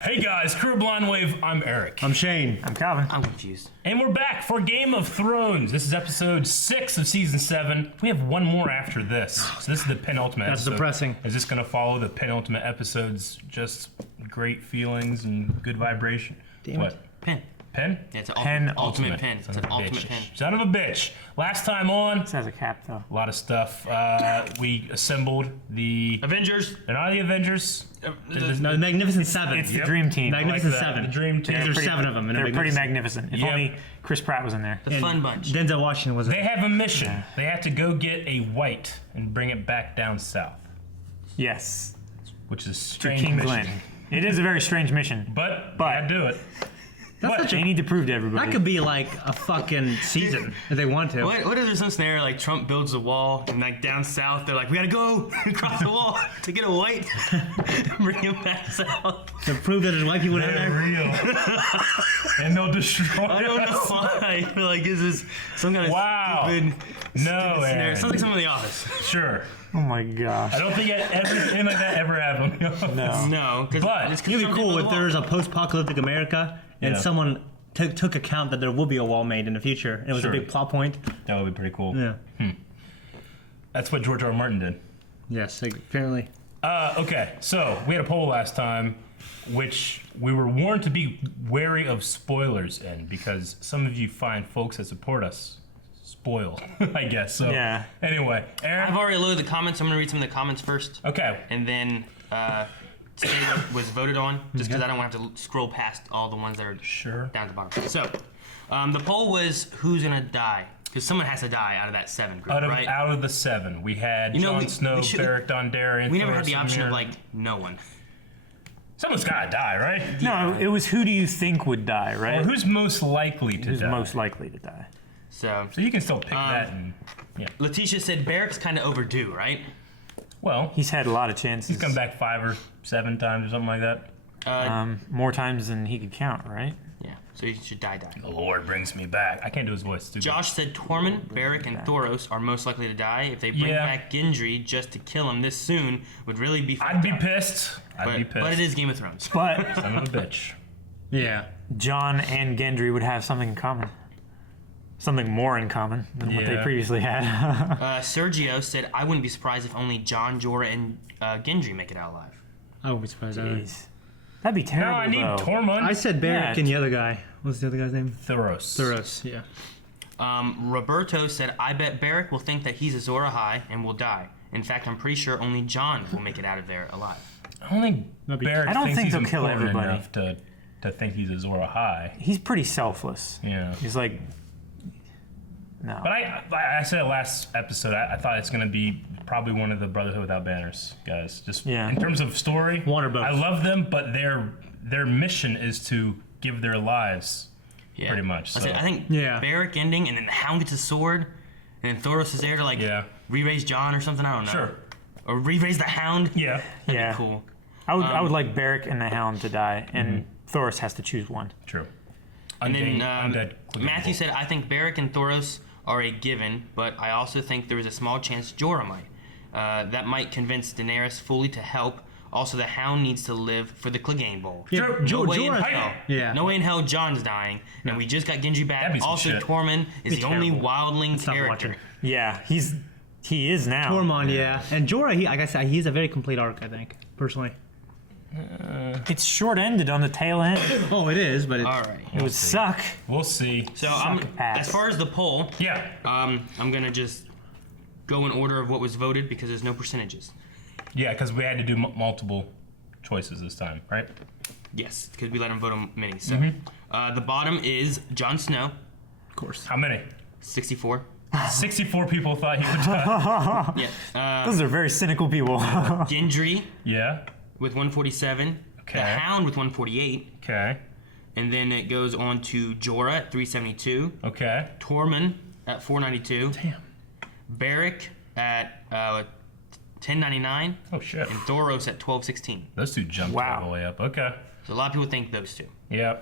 Hey guys, Crew Blind Wave, I'm Eric. I'm Shane. I'm Calvin. I'm confused. And we're back for Game of Thrones. This is episode 6 of season 7. We have one more after this. So this is the penultimate That's episode. depressing. Is this going to follow the penultimate episode's just great feelings and good vibration? Damn what? it. Pin. Pen? Yeah, it's an Ultimate pin. It's Son an of a ultimate bitch. pin. Son of a bitch. Last time on, This has a cap, though. a lot of stuff. We assembled the... Avengers. They're not the Avengers. No, the Magnificent Seven. It's the Dream Team. Magnificent like that, Seven. the Dream Team. There's 7 of them. They're pretty magnificent. If Yep. only Chris Pratt was in there. The fun bunch. Denzel Washington was They have a mission. They have to go get a white and bring it back down south, Yes. which is a To strange King mission. Glen. It is a very strange mission. But But- I do it. That's What? such They a, need to prove to everybody. that could be like a fucking season if they want to. What if there's some scenario like Trump builds a wall and like down south they're like, we gotta go across the wall to get a white bring him back south. To prove that there's white people down They're there. real. And they'll destroy I don't know us. why. I feel like this is some kind of Wow. stupid No, scenario. Aaron. Sounds like something in the office. Sure. Oh my gosh. I don't think anything like that ever happened. No. No, because But It'd be cool if there's a post-apocalyptic America and Yeah. someone took account that there will be a wall made in the future. And it was Sure. a big plot point. That would be pretty cool. Yeah. That's what George R. R. Martin did. Yes, apparently. Okay, so we had a poll last time, which we were warned to be wary of spoilers in because some of you fine folks that support us spoil, I guess. So Yeah. anyway, Aaron. I've already loaded the comments. I'm gonna read some of the comments first. Okay. And then say what was voted on, just because I don't want to have to scroll past all the ones that are Sure. down at the bottom. So, the poll was who's gonna die? Because someone has to die out of that 7 group, right? Out of the 7, we had You know, Jon we Snow, should- Beric Dondarrion. We never had the Thoros, option of Ymir. like no one. Someone's gotta die, right? No, it was who do you think would die, Or right? who's most likely to Who's die? most likely to die? So, So you can still pick that and Letitia said Beric's kind of overdue, right? well, He's had a lot of chances. he's come back 5 or 7 times or something like that. More times than he could count, right? Yeah. So he should die. The Lord brings me back. I can't do his voice. It's too Josh said Tormund, Beric, and Thoros are most likely to die. If they bring Yeah. back Gendry just to kill him this soon, would really be. good. I'd be fucked up. pissed. I'd be pissed. But it is Game of Thrones. But Son of a bitch. Yeah. John and Gendry would have something in common. Something more in common than what they Yeah. previously had. Sergio said, I wouldn't be surprised if only Jon, Jorah, and Gendry make it out alive. I wouldn't be surprised either. Jeez. That'd be No, terrible, I need though. Tormund. I said Beric Yeah. and the other guy. What's the other guy's name? Thoros. Thoros, yeah. Roberto said, I bet Beric will think that he's Azor Ahai and will die. In fact, I'm pretty sure only Jon will make it out of there alive. I don't think That'd be- Beric I don't thinks think he's they'll kill important everybody. enough to think he's Azor Ahai. He's pretty selfless. Yeah. He's like, no. But I said it last episode, I thought it's going to be probably one of the Brotherhood Without Banners guys. Just Yeah. in terms of story, One or both. I love them, but their mission is to give their lives Yeah. pretty much. So. I think Yeah. Beric ending, and then the Hound gets a sword, and then Thoros is there to like Yeah. re-raise Jon or something. I don't know. Sure. Or re-raise the Hound. Yeah. yeah. Cool. I would like Beric and the Hound to die, and Thoros has to choose one. True. And then Undead Matthew said, I think Beric and Thoros are a given, but I also think there is a small chance Jorah might. That might convince Daenerys fully to help. Also, the Hound needs to live for the Clegane Bowl. Yeah, No way in Jorah- hell. Yeah. No way in hell John's dying. And we just got Gendry That'd be back. some Also, shit. Tormund is Be the only terrible. wildling Stop character. watching. Yeah, he is now. Tormund, yeah. And Jorah, like I said, he's a very complete arc, I think, personally. It's short-ended on the tail end. Oh, it is, but it's... All right. It would suck. We'll see. So ass. as far as the poll, Yeah. I'm gonna just go in order of what was voted because there's no percentages. Yeah, because we had to do multiple choices this time, right? Yes, because we let them vote on many. So Mm-hmm. the bottom is Jon Snow, Of course. How many? 64. 64 people thought he would die. Yeah. Those are very cynical people. Gendry Yeah. with 147. Okay. The Hound with 148. Okay. And then it goes on to Jorah at 372. Okay. Tormund at 492. Damn. Beric at 1099. Oh, shit. And Thoros at 1216. Those two jumped Wow. all the way up. Okay. So a lot of people think those two. Yeah.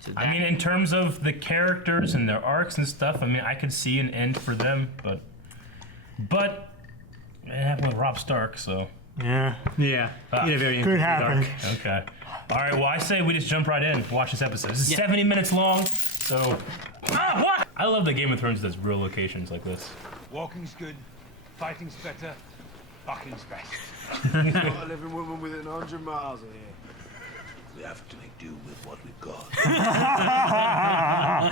So I that- mean, in terms of the characters and their arcs and stuff, I mean, I could see an end for them, but it happened with Robb Stark, so yeah. Yeah. He had a very Could incomplete happen. arc. okay. All right, well, I say we just jump right in, watch this episode. This is Yeah. 70 minutes long, so... what? I love that Game of Thrones does real locations like this. Walking's good, fighting's better, fucking's best. Not a living woman within 100 miles of here. We have to make do with what we've got.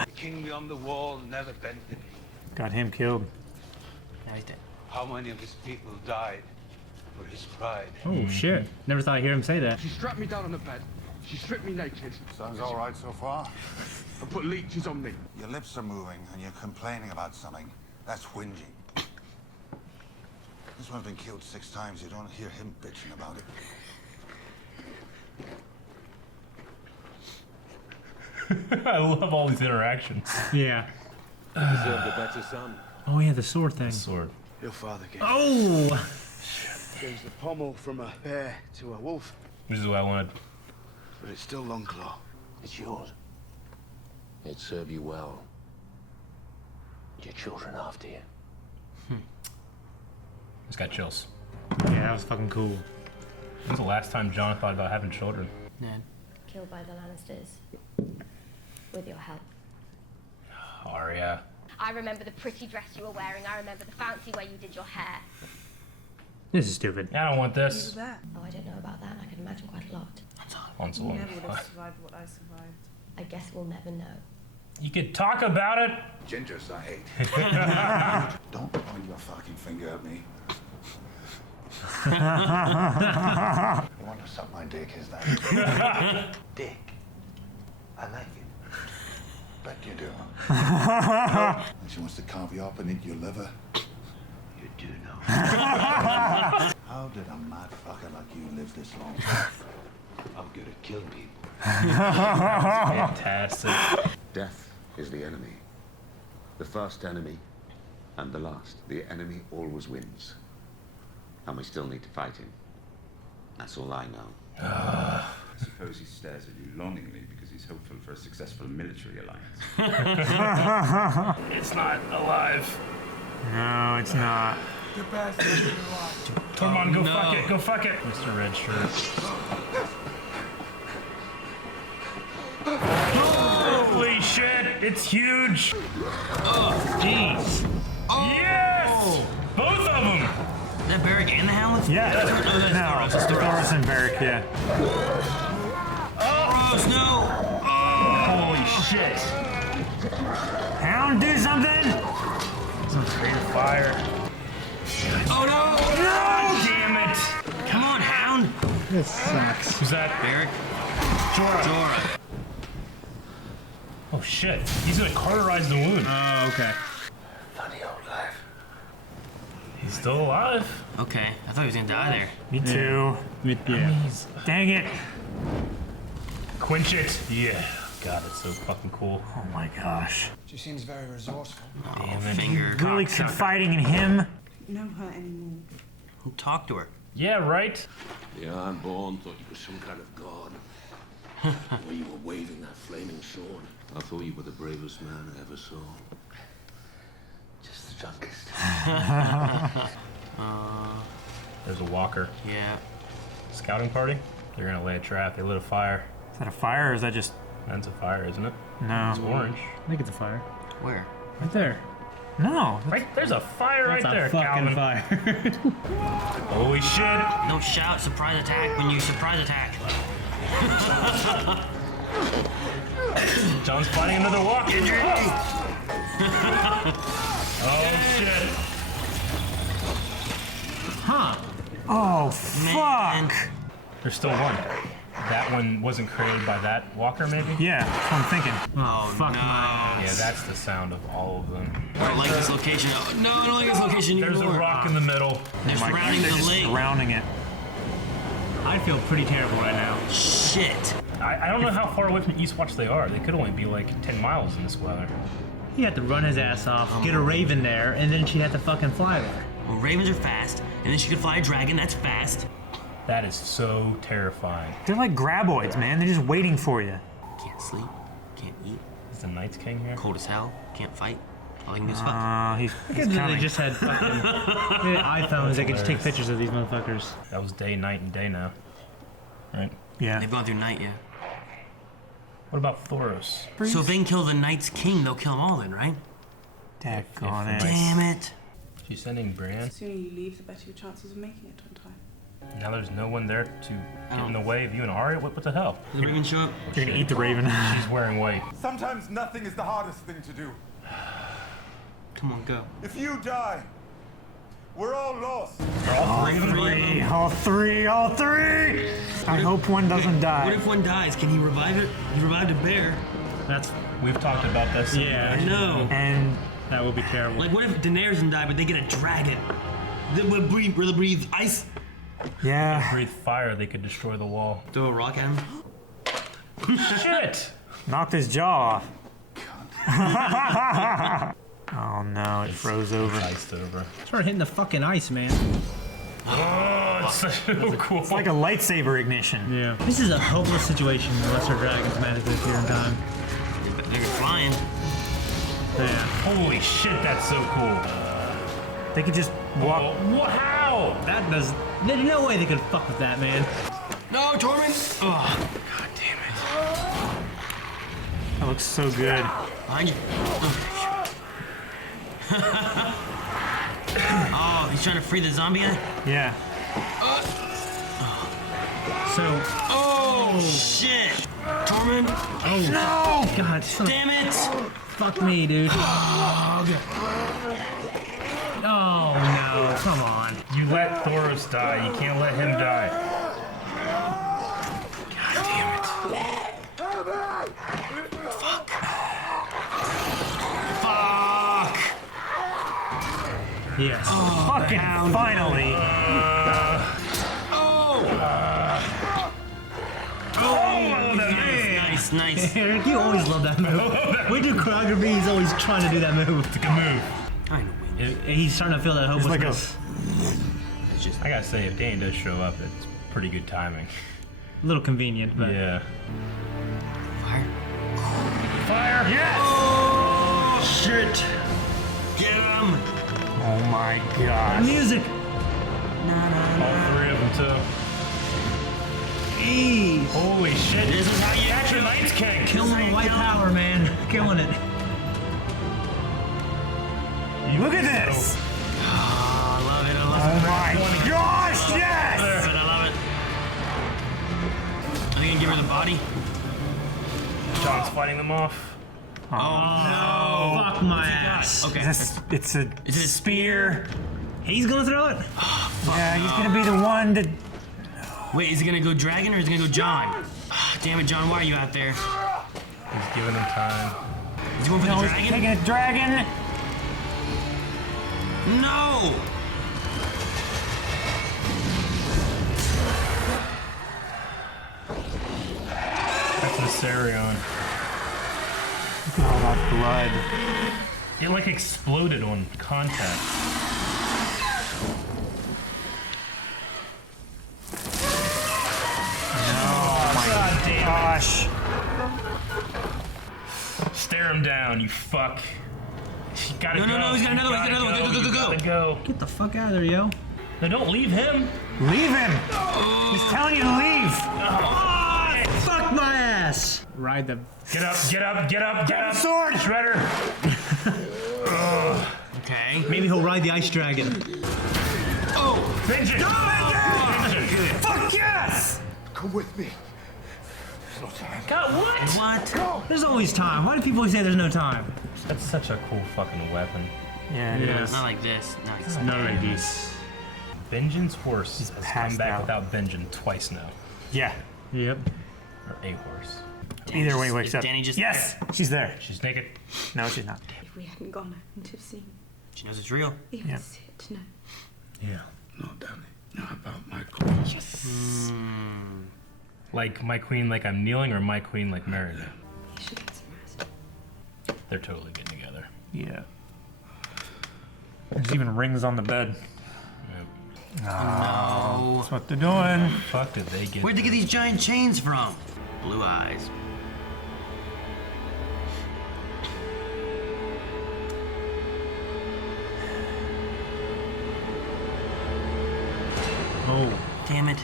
The king beyond the wall never bent the knee. Got him killed. Now he's dead. How many of his people died for his pride? Oh shit! Never thought I'd hear him say that. She strapped me down on the bed. She stripped me naked Sounds all right so far. and put leeches on me. Your lips are moving and you're complaining about something. That's whinging. This one's been killed 6 times. You don't hear him bitching about it. I love all these interactions. Yeah. Deserved a better son. Oh yeah, the sword thing. Sword. Your father gave Oh! changed the pommel from a bear to a wolf, This is what I wanted. but it's still Longclaw. It's yours. It'd serve you well. Your children after you. Just got chills. Yeah, that was fucking cool. When's the last time John thought about having children? Ned. Killed by the Lannisters. With your help. Arya. I remember the pretty dress you were wearing. I remember the fancy way you did your hair. This is stupid. I don't want this. Oh, I don't know about that. I can imagine quite a lot. On Solo. Never would have survived what I survived. I guess we'll never know. You could talk about it. Gingers, I hate. Don't point your fucking finger at me. You want to suck my dick, is that? Dick. I like it. Bet you do. And she wants to carve you up and eat your liver. You do know. How did a mad fucker like you live this long? I'm good at killing people. Fantastic. Death is the enemy. The first enemy and the last. The enemy always wins. And we still need to fight him. That's all I know. I suppose he stares at you longingly because he's hopeful for a successful military alliance. It's not alive. No, it's not. The best is alive. Come on, go fuck it, go fuck it. Mr. Red Shirt. Holy shit, it's huge. Jeez. Yes! Both of them! Is that Beric and the Hound? Yeah. No, that's Thoros. Thoros and Beric, yeah. Thoros, no! Holy shit. Hound, do something! Rate of fire. Oh no! No! Damn it! Come on, Hound! This sucks. Who's that? Beric. Jorah. Oh shit. He's gonna cauterize the wound. Oh, okay. Funny old life. He's still alive. Okay, I thought he was gonna die there. Me too. Yeah. He's... Dang it. Quench it. Yeah. God, it's so fucking cool. Oh my gosh. She seems very resourceful. Damn it. Finger. Really cocksucker. confiding in him? No hurt anymore. Who talked to her? Yeah, right? The Ironborn thought you were some kind of god. When you were waving that flaming sword. I thought you were the bravest man I ever saw. Just the drunkest. There's a walker. Yeah. Scouting party? They're gonna lay a trap. They lit a fire. Is that a fire or is that just... That's a fire, isn't it? No. It's orange. I think it's a fire. Where? Right there. No. Right, there's a fire right That's there, a fucking Calvin. fire. Holy shit! Don't shout surprise attack when you surprise attack. John's fighting another walker. Oh shit! Huh. Oh, Man. fuck. There's still one. That one wasn't created by that walker, maybe? Yeah, that's what I'm thinking. Oh, fuck no. Yeah, that's the sound of all of them. I don't like this location. Oh, no, I don't like this location There's anymore. a rock in the middle. They're surrounding They're the just lake. surrounding it. I feel pretty terrible right now. Shit. I don't know how far away from Eastwatch they are. They could only be like 10 miles in this weather. He had to run his ass off, get a raven there, and then she'd have to fucking fly there. Well, ravens are fast, and then she could fly a dragon. That's fast. That is so terrifying. They're like graboids, man. They're just waiting for you. Can't sleep. Can't eat. Is the Night's King here? Cold as hell. Can't fight. All they can do is fuck. He's They coming. just had fucking they had iPhones. They could just take pictures of these motherfuckers. That was day, night, and day now. Right? Yeah. They've gone through night, yeah. What about Thoros? So if they can kill the Night's King, they'll kill them all then, right? Daggone it. Damn it. She's sending Bran. The sooner you leave, the better your chances of making it on time. Now there's no one there to get in the way of you and Arya. What the hell? Did the Raven show up? You're gonna eat the Raven. She's wearing white. Sometimes nothing is the hardest thing to do. Come on, go. If you die, we're all lost. All three. I hope one doesn't die. What if one dies? Can he revive it? He revived a bear. We've talked about this. Yeah. I know. And that would be terrible. Like, what if Daenerys didn't die, but they get a dragon? That would breathe ice. yeah. Breathe fire, they could destroy the wall. Throw a rock at him. Shit! Knocked his jaw off. Oh no, it froze over. Iced over. Start hitting the fucking ice, man. Oh, it's so cool. It's like a lightsaber ignition. Yeah. This is a hopeless situation unless our dragons magically appear in time. They're flying. Yeah. Holy shit, that's so cool. They could just walk. Wow! There's no way they could fuck with that, man. No, Tormund! Oh, god damn it. That looks so good. Behind you. Oh, he's trying to free the zombie guy? Yeah. So. Oh, shit! Tormund! Oh, no! God, damn it! Fuck me, dude. Oh, no, come on. You let Thoros die, you can't let him die. God damn it. Fuck! Yes. Fucking finally. Nice. Eric, you always love that move. We do choreography, he's always trying to do that move. It's a good move. He's starting to feel that hopelessness. I gotta say, if Dane does show up, it's pretty good timing. A little convenient, but. Yeah. Fire. Fire! Yes! Oh, shit! Get him! Oh my god. Music! All three of them, too. Jeez. Holy shit. This is how you That's your Night's King. Killing the white power, man. Killing it. Look at this! Oh, I love it. Oh my gosh, I yes! love it. Are they gonna give her the body? John's fighting them off. Oh, no. Fuck my ass. Okay. It's a Is it a spear. He's gonna throw it? Yeah, he's gonna be the one to. Wait, is it gonna go dragon or is it gonna go John? Damn it, John, why are you out there? He's giving them time. Is he going for the No, he's dragon? taking a dragon. No! That's Viserion. Look at all that blood. It like exploded on contact. Oh my gosh. Stare him down, you fuck. You gotta No, go. no, no, he's got another one, he's got another one. Go, go, go, go, You gotta go. Get the fuck out of there, yo. No, don't leave him. Leave him. He's telling you to leave. Fuck my ass. Ride the. Get up, get up, get up, get up. Sword. Shredder. Okay. Maybe he'll ride the ice dragon. Oh! Vengeance. Fuck yes. Come with me. There's no time. God, what? What? There's always time. Why do people say there's no time? That's such a cool fucking weapon. Yeah, it is. Not like this. Nice. Not like this. Vengeance horse has come passed back out. without vengeance twice now. Yeah. Yep. Or a horse. Either way he wakes Is up. Danny just Yes, she's there. She's naked. No, she's not. If we hadn't gone, I wouldn't have seen. She knows it's real. It Yep. was it, no. Yeah. No, Danny. Not about my queen. Like my queen, like I'm kneeling, or my queen, like Marietta. You should get some rest. They're totally getting together. Yeah. There's even rings on the bed. Yep. No. That's what they're doing. Fuck did they get? Where'd they get these giant chains from? Blue eyes. Oh. Damn it.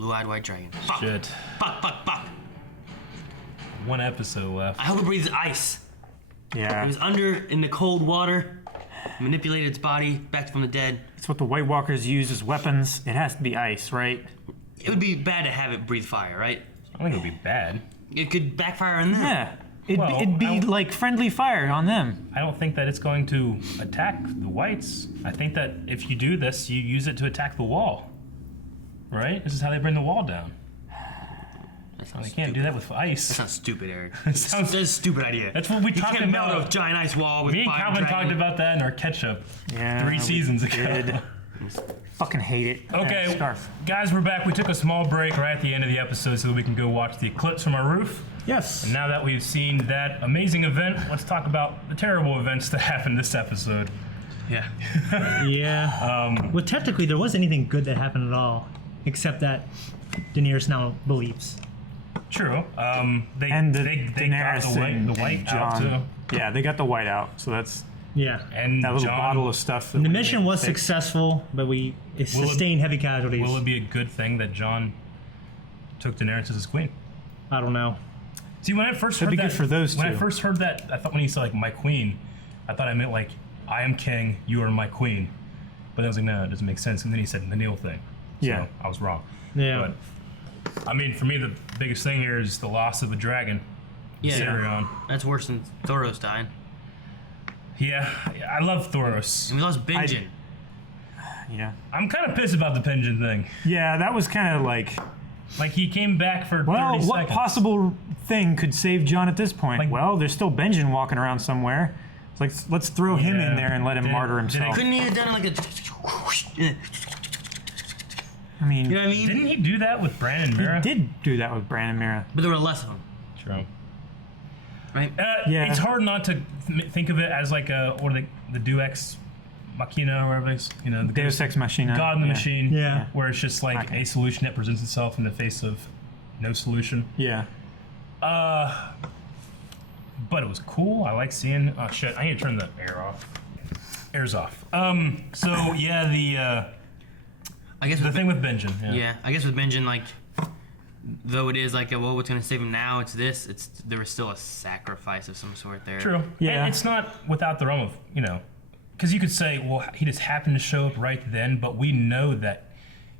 Blue-eyed white dragon. Fuck. Shit. Fuck. One episode left. I hope it breathes ice. Yeah. It was under in the cold water, manipulated its body back from the dead. It's what the White Walkers use as weapons. It has to be ice, right? It would be bad to have it breathe fire, right? I don't think it would be bad. It could backfire on them. Yeah. Well, It'd be like friendly fire on them. I don't think that it's going to attack the whites. I think that if you do this, you use it to attack the wall. Right? This is how they bring the wall down. They can't do that with ice. That sounds stupid, Eric. That's a stupid idea. That's what we You talked can't about. melt a giant ice wall with Me and fire Calvin dragon. talked about that in our catch-up 3 we seasons ago. did. Fucking hate it. Okay, Scarf. guys, we're back. We took a small break right at the end of the episode so that we can go watch the eclipse from our roof. Yes. And now that we've seen that amazing event, let's talk about the terrible events that happened this episode. Yeah. Yeah. Well, technically, there wasn't anything good that happened at all, except that Daenerys now believes. True. They And the got Daenerys the white and out Jon. too. Yeah, they got the white out, so that's Yeah. And that little Jon, bottle of stuff. That And the we mission made was fix. successful, but it Will it- sustained heavy casualties. Will it be a good thing that Jon took Daenerys as his queen? I don't know. See, when I first That'd heard be that, good for those when I two. first heard that, I thought when he said like my queen, I thought I meant like I am king, you are my queen. But I was like, no, it doesn't make sense. And then he said the Neil thing. So Yeah. I was wrong. Yeah. But I mean, for me, the biggest thing here is the loss of a dragon. Yeah. Tyrion. That's worse than Thoros dying. Yeah, I love Thoros. And we lost Benjen. Yeah. I'm kind of pissed about the Pension thing. Yeah, that was kind of like. Like he came back for Well, 30 what seconds. possible thing could save Jon at this point? Like- Well, there's still Benjen walking around somewhere. It's like let's throw him in Yeah. there and let him Did- martyr did it- himself. Couldn't he have done like a... I mean, You know what I mean? Didn't he do that with Bran and he Mira? did do that with Bran and Mira. But there were less of them, True. right? Yeah. It's hard not to think of it as like a, or the Deus Machina or whatever it's, you know, the Deus Ex Machina. God in the yeah. machine. Yeah. Where it's just like Okay. a solution that presents itself in the face of no solution. Yeah. But it was cool. I like seeing. Oh shit! I need to turn the air off. Air's off. So yeah, I guess the with thing with Benjen. Yeah. Yeah, I guess with Benjen, like, though it is like, well, what's going to save him now? It's this. There was still a sacrifice of some sort there. True. Yeah. And it's not without the realm of, you know, because you could say, well, he just happened to show up right then, but we know that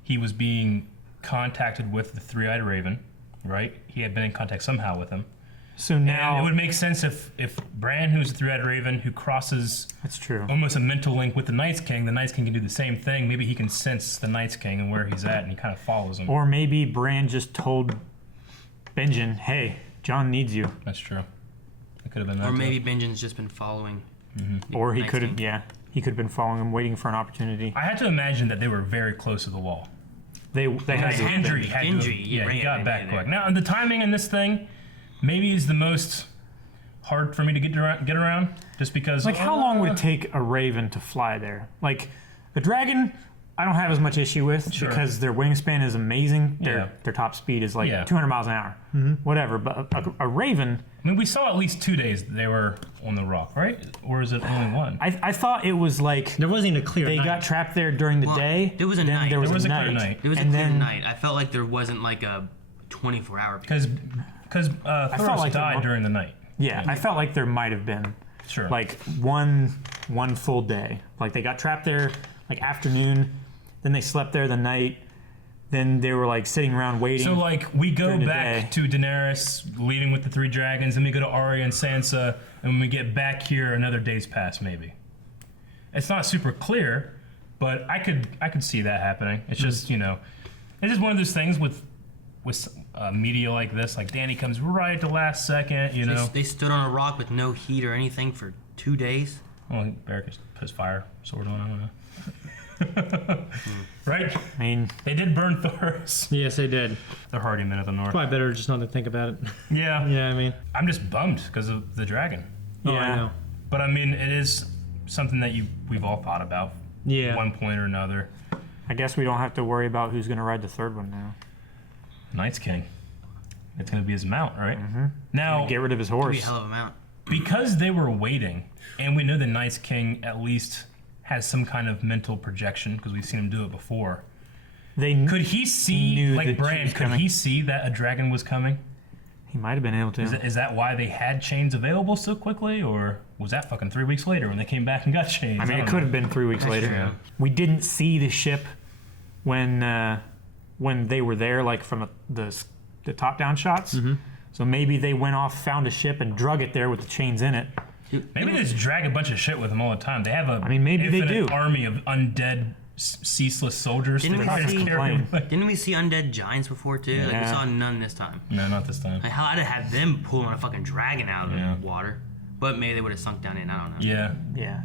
he was being contacted with the Three-Eyed Raven, right? He had been in contact somehow with him. So And now it would make sense if Bran, who's the Three-Eyed Raven, who crosses that's true. almost a mental link with the Night's King can do the same thing. Maybe he can sense the Night's King and where he's at, and he kind of follows him. Or maybe Bran just told Benjen, "Hey, Jon needs you." That's true. It could have been that. Or too. maybe Benjen's just been following. Or he Night's could have, King. yeah, he could have been following him, waiting for an opportunity. I had to imagine that they were very close to the wall. They had Because to. Gendry had to. Gendry, Yeah, he yeah, got yeah, back yeah. quick. Now the timing in this thing, maybe is the most hard for me to get around, just because. Like, how long would it take a raven to fly there? Like, the dragon, I don't have as much issue with Sure. because their wingspan is amazing. Yeah. Their top speed is like Yeah. 200 miles an hour. Whatever. But a raven, I mean, we saw at least 2 days they were on the rock, right? Or is it only one? I thought it was like There wasn't even a clear they night. got trapped there during the Well, day. there was a then night. There was, There was a a clear night. night. It was a and clear then, night. I felt like there wasn't like a 24-hour Because Thoros like died there- during the night. Yeah, I felt like there might have been Sure. like one full day. Like they got trapped there like afternoon, then they slept there the night, then they were like sitting around waiting. So like we go during the back to Daenerys leaving with the 3 dragons, and we go to Arya and Sansa, and when we get back here, another day's passed maybe. It's not super clear, but I could see that happening. It's just it's just one of those things with media like this. Like Dany comes right at the last second, you know. They stood on a rock with no heat or anything for 2 days. Well, Beric put his fire sword on. I don't know. Right? I mean, They did burn Thoros. Yes, they did. They're hardy men of the north. Probably better just not to think about it. Yeah. Yeah, I mean. I'm just bummed because of the dragon. Oh, Yeah. I know. But I mean, it is something that we've all thought about Yeah. at one point or another. I guess we don't have to worry about who's going to ride the third one now. Night's King. It's going to be his mount, right? Mm-hmm. Now, Get rid of his It'd be a horse. hell of a mount. because they were waiting, and we know the Night's King at least has some kind of mental projection because we've seen him do it before. Could he see, knew like that she Bran, was could coming. he see that a dragon was coming? He might have been able to. Is that why they had chains available so quickly? Or was that fucking 3 weeks later when they came back and got chains? I mean, don't it could know. have been 3 weeks later. true. We didn't see the ship when they were there, like from the top-down shots. Mm-hmm. So maybe they went off, found a ship, and drug it there with the chains in it. Maybe they just drag a bunch of shit with them all the time. They have a maybe they infinite do. army of undead, ceaseless soldiers. Didn't that we just see- carry them. Didn't we see undead giants before too? Like we Yeah. saw none this time. No, not this time. Like, hell, I'd have had them pulling a fucking dragon out of Yeah. the water, but maybe they would have sunk down in. I don't know. Yeah. Yeah.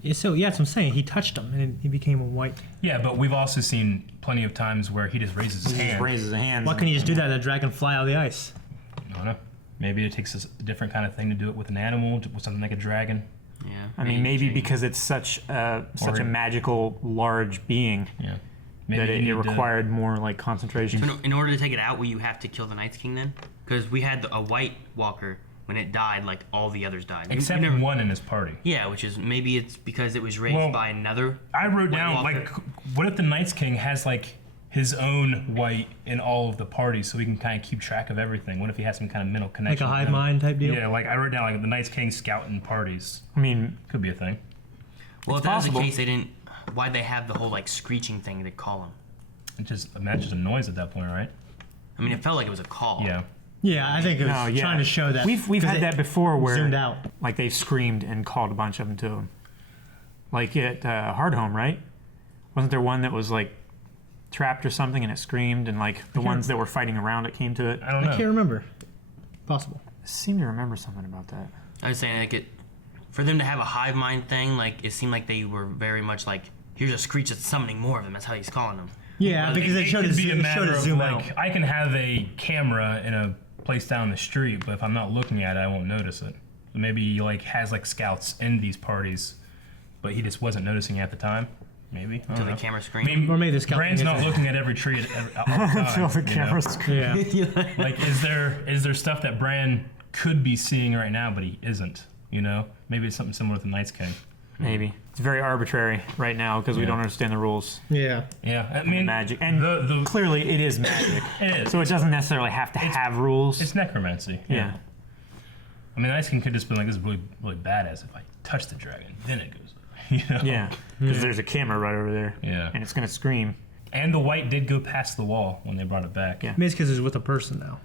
Yeah, so yeah, that's what I'm saying. He touched him and he became a white. Yeah, but we've also seen plenty of times where he just raises his He hand. just raises a hand. Why couldn't you just do that and the dragon fly out of the ice? I don't know. Maybe it takes a different kind of thing to do it with an animal, with something like a dragon. Yeah. I mean, maybe because it's such a magical, large being Yeah. that Maybe it you need to- required more like concentration. So in order to take it out, will you have to kill the Night's King then? Because we had a White Walker. When it died, like all the others died. Except you never, one in his party. Yeah, which is maybe it's because it was raised Well, by another. I wrote White down, Walker. like, what if the Night's King has, like, his own white in all of the parties so we can kind of keep track of everything? What if he has some kind of mental connection? Like a with hive them? mind type deal? Yeah, like, I wrote down, like, the Night's King scouting parties. I mean, could be a thing. Well, if it's that was possible. the case, they didn't. Why'd they have the whole like screeching thing to call him? It just matches a noise at that point, right? I mean, it felt like it was a call. Yeah. Yeah, I think it was trying to show that. We've 'cause had it that before where zoomed out. like they've screamed and called a bunch of them to him. Like at Hardhome, right? Wasn't there one that was like trapped or something and it screamed and like the ones that were fighting around it came to it? I don't know. I can't remember. Possible. I seem to remember something about that. I was saying like for them to have a hive mind thing, like it seemed like they were very much like, here's a screech that's summoning more of them. That's how he's calling them. Yeah, because it showed could it be a matter showed it of, zoom like, out. I can have a camera in a place down the street, but if I'm not looking at it, I won't notice it. So maybe he like has like scouts in these parties, but he just wasn't noticing it at the time. Maybe. I Until don't the know. camera I screen. mean, Or maybe the scout Bran's thing not is- looking at every tree all the time. Until the you know? camera screen. Yeah. Like, is there stuff that Bran could be seeing right now, but he isn't? You know, maybe it's something similar with the Night's King. Maybe it's very arbitrary right now because we Yeah. don't understand the rules. Yeah. Yeah, I and mean, magic, and the clearly it is magic. It is. So it doesn't necessarily have to have rules. It's necromancy. Yeah. I mean, the Night's King could just be like, this is really, really badass. If I touch the dragon, then it goes. You know? Yeah, because there's a camera right over there. Yeah. And it's gonna scream. And the white did go past the wall when they brought it back. Yeah. Maybe it's because it's with a person now.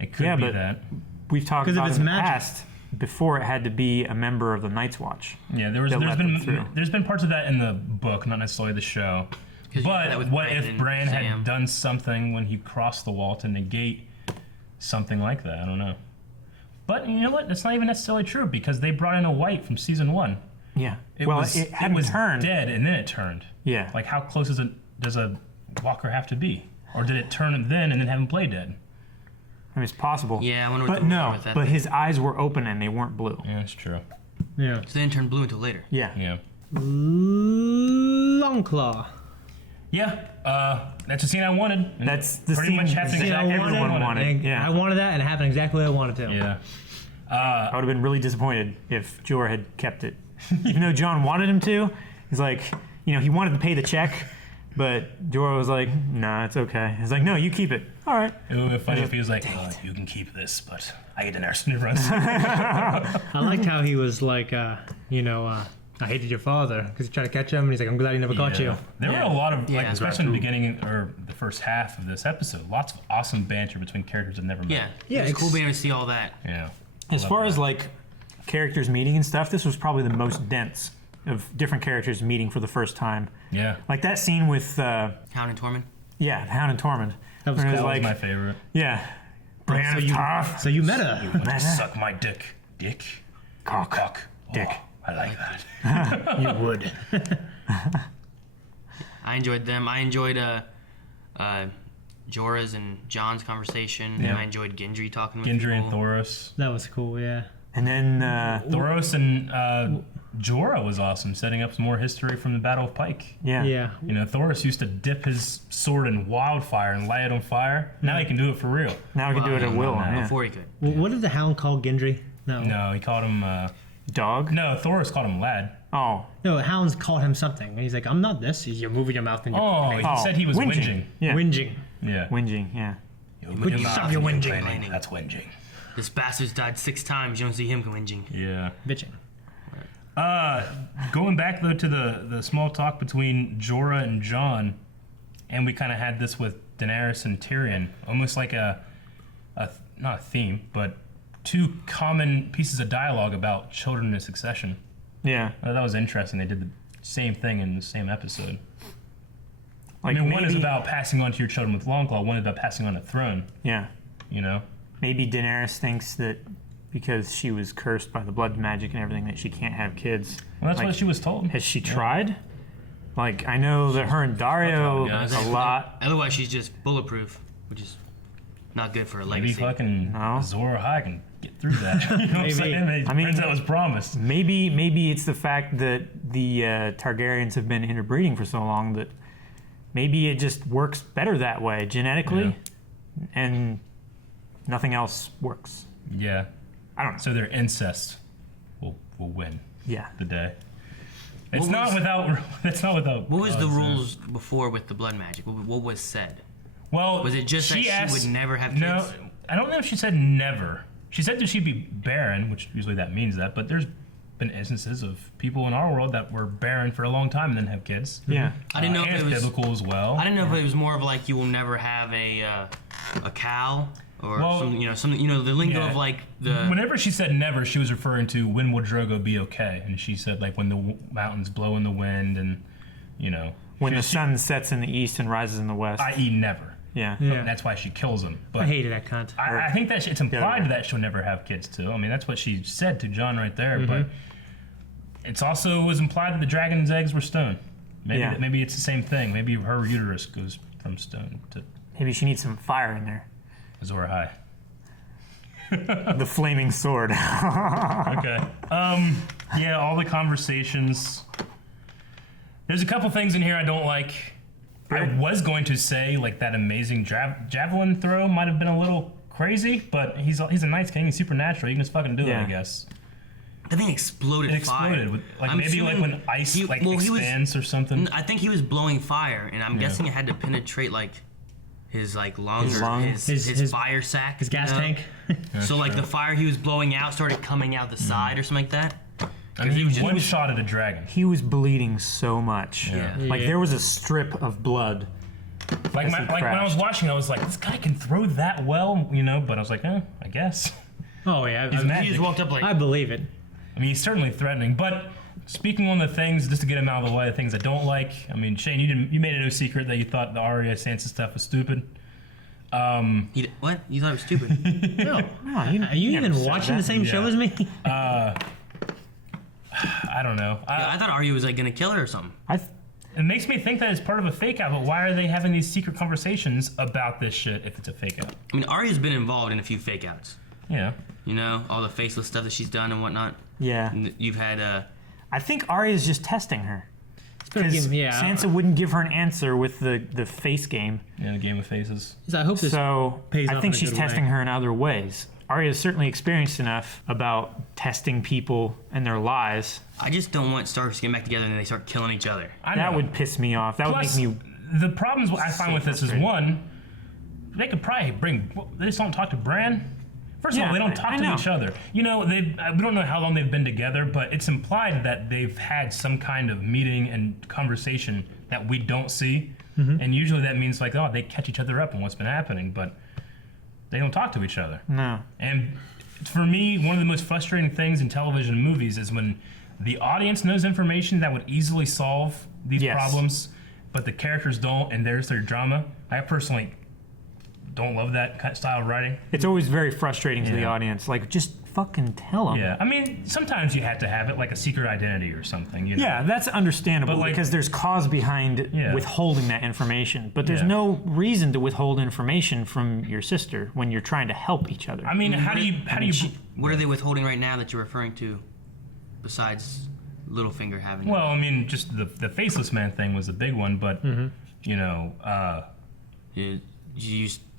It could Yeah, be but that. We've talked 'Cause if about it's in the magic- past. Before it had to be a member of the Night's Watch. Yeah, there's let them through. been parts of that in the book, not necessarily the show. 'Cause you had that But with what Bran if and Bran had Sam. done something when he crossed the wall to negate something like that? I don't know. But you know what? That's not even necessarily true because they brought in a white from season 1. Yeah. It hadn't was turned. dead and then it turned. Yeah. Like how close does a walker have to be? Or did it turn then and then have him play dead? I mean, it's possible. Yeah, I wonder what But they were no, with that. but his eyes were open and they weren't blue. Yeah, that's true. Yeah. So they didn't turn blue until later. Yeah. Yeah. Longclaw. Yeah, that's a scene I wanted. And That's the pretty scene much happened that exactly everyone wanted. And Yeah. I wanted that, and it happened exactly what I wanted to. Yeah. I would have been really disappointed if Jorah had kept it. Even though John wanted him to, he's like, he wanted to pay the check, but Jorah was like, nah, it's okay. He's like, no, you keep it. All right. It would be funny if he was like, oh, you can keep this, but I get Daenerys to run. I liked how he was like, I hated your father because he tried to catch him, and he's like, I'm glad he never caught you. There were a lot of, like, Yeah. especially in the beginning or the first half of this episode, lots of awesome banter between characters I've never met. Yeah. Yeah, It was cool it's- being able to see all that. Yeah. As far as like characters meeting and stuff, this was probably the most dense of different characters meeting for the first time. Yeah. Like that scene with, Hound and Tormund. Hound and Tormund. That was Where it cool. That was like, my favorite. yeah. Bran of Tarth. So you met her. You want to suck my dick? Dick? Cock. Dick. Oh, I like that. You would. I enjoyed them. I enjoyed Jorah's and John's conversation. Yeah. I enjoyed Gendry talking with Gendry and people. Thoros. That was cool, yeah. And then Thoros and Jorah was awesome, setting up some more history from the Battle of Pike. yeah. Yeah. You know, Thoros used to dip his sword in wildfire and light it on fire. Now he can do it for real. Now we can do it at will. Yeah. Before he could. What did the Hound call Gendry? No. No, he called him. Dog. No, Thoros called him lad. Oh. No, Hounds called him something. And he's like, I'm not this. You're moving your mouth and you're Oh, he said he was whinging. Yeah. Whinging. Yeah. Whinging, yeah. Put stop your whinging. That's whinging. This bastard's died 6 times. You don't see him whinging. Yeah. Bitching. Going back though to the small talk between Jorah and Jon, and we kind of had this with Daenerys and Tyrion, almost like a not a theme, but 2 common pieces of dialogue about children and succession. Yeah. That was interesting. They did the same thing in the same episode. Like I mean, one is about passing on to your children with Longclaw, one is about passing on a throne. Yeah. You know? Maybe Daenerys thinks that because she was cursed by the blood magic and everything that she can't have kids. Well, that's what she was told. Has she tried? Like, I know that her and Dario a lot. Otherwise, she's just bulletproof, which is not good for her legacy. Maybe fucking Azor Ahai can get through that. You know what I'm saying? I mean, that was promised. Maybe it's the fact that the Targaryens have been interbreeding for so long that maybe it just works better that way genetically, and nothing else works. Yeah. I don't know. So their incest will win. Yeah. The day. It's not without. It's not without. What was the rules before with the blood magic? What was said? Well, was it just that she would never have kids? No, I don't know if she said never. She said that she'd be barren, which usually that means that. But there's been instances of people in our world that were barren for a long time and then have kids. Yeah. I didn't know if it was biblical as well. I didn't know if it was more of like you will never have a cow. Or the lingo of like the. Whenever she said never, she was referring to when will Drogo be okay, and she said like when the mountains blow in the wind, and when the sun sets in the east and rises in the west. I.e. never. Yeah. And that's why she kills him. But I hated that cunt. I think that it's implied that she'll never have kids too. I mean that's what she said to Jon right there, but it's also was implied that the dragon's eggs were stone. Maybe it's the same thing. Maybe her uterus goes from stone to. Maybe she needs some fire in there. Azor Ahai. The flaming sword. Okay. Yeah, all the conversations. There's a couple things in here I don't like. I was going to say like that amazing javelin throw might have been a little crazy, but he's a Night's King. He's supernatural. You can just fucking do it, I guess. The thing exploded. It exploded. With, like maybe like when ice expands or something. I think he was blowing fire, and I'm guessing it had to penetrate like. His like lungs, his fire sac, his gas tank. So like the fire he was blowing out started coming out the side or something like that. I mean, he was one shot at a dragon. He was bleeding so much. Yeah. Like there was a strip of blood. Like when I was watching, I was like, this guy can throw that well, But I was like, I guess. Oh yeah, he just walked up like. I believe it. I mean, he's certainly threatening, but. Speaking on the things, just to get him out of the way, the things I don't like. I mean, Shane, you made it no secret that you thought the Arya Sansa stuff was stupid. What? You thought it was stupid? No. Are you even watching the same show as me? I don't know. I thought Arya was like gonna kill her or something. It makes me think that it's part of a fake out, but why are they having these secret conversations about this shit if it's a fake out? I mean, Arya's been involved in a few fake outs. Yeah. All the faceless stuff that she's done and whatnot. Yeah. You've had I think Arya's just testing her. Because Sansa wouldn't give her an answer with the face game. Yeah, the game of faces. I hope this pays off I think in a she's good testing way. her in other ways. Arya's certainly experienced enough about testing people and their lies. I just don't want Starks to get back together and then they start killing each other. That would piss me off. That Plus, would make me. The problems I find with this is one, they could probably they just don't talk to Bran. First of all, they don't talk to each other. We don't know how long they've been together, but it's implied that they've had some kind of meeting and conversation that we don't see. And usually that means like, they catch each other up on what's been happening, but they don't talk to each other. No. And for me, one of the most frustrating things in television and movies is when the audience knows information that would easily solve these problems, but the characters don't, and there's their drama. I personally don't love that style of writing. It's always very frustrating to the audience. Like, just fucking tell them. Yeah, I mean, sometimes you have to have it like a secret identity or something. Yeah, that's understandable because there's cause behind withholding that information. But there's no reason to withhold information from your sister when you're trying to help each other. I mean, what are they withholding right now that you're referring to, besides Littlefinger having? Well, I mean, just the faceless man thing was a big one, but you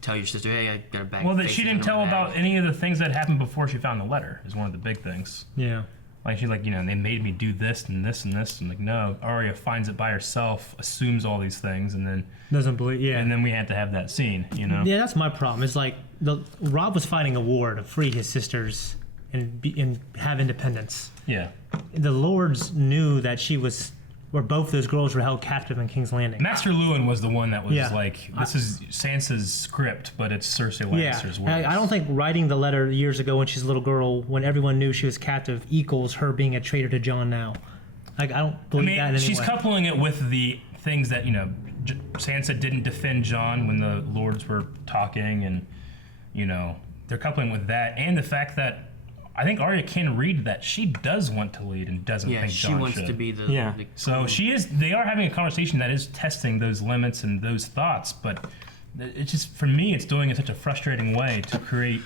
tell your sister, hey, I got a bag. Well, that she didn't tell about any of the things that happened before she found the letter is one of the big things. Yeah. Like she's like, they made me do this and this and this, and like no, Arya finds it by herself, assumes all these things, and then doesn't believe. Yeah. And then we had to have that scene, Yeah, that's my problem. It's like Rob was fighting a war to free his sisters and have independence. Yeah. The lords knew that both those girls were held captive in King's Landing. Master Lewin was the one that was like, this is Sansa's script, but it's Cersei Lannister's words. I don't think writing the letter years ago when she's a little girl, when everyone knew she was captive, equals her being a traitor to Jon now. Like, I don't believe that in any she's way. coupling it with the things that, Sansa didn't defend Jon when the lords were talking, and, they're coupling with that, and the fact that I think Arya can read that she does want to lead and doesn't think Jon should. Yeah, she wants to be the So they are having a conversation that is testing those limits and those thoughts, but it's just, for me, it's doing it in such a frustrating way to create,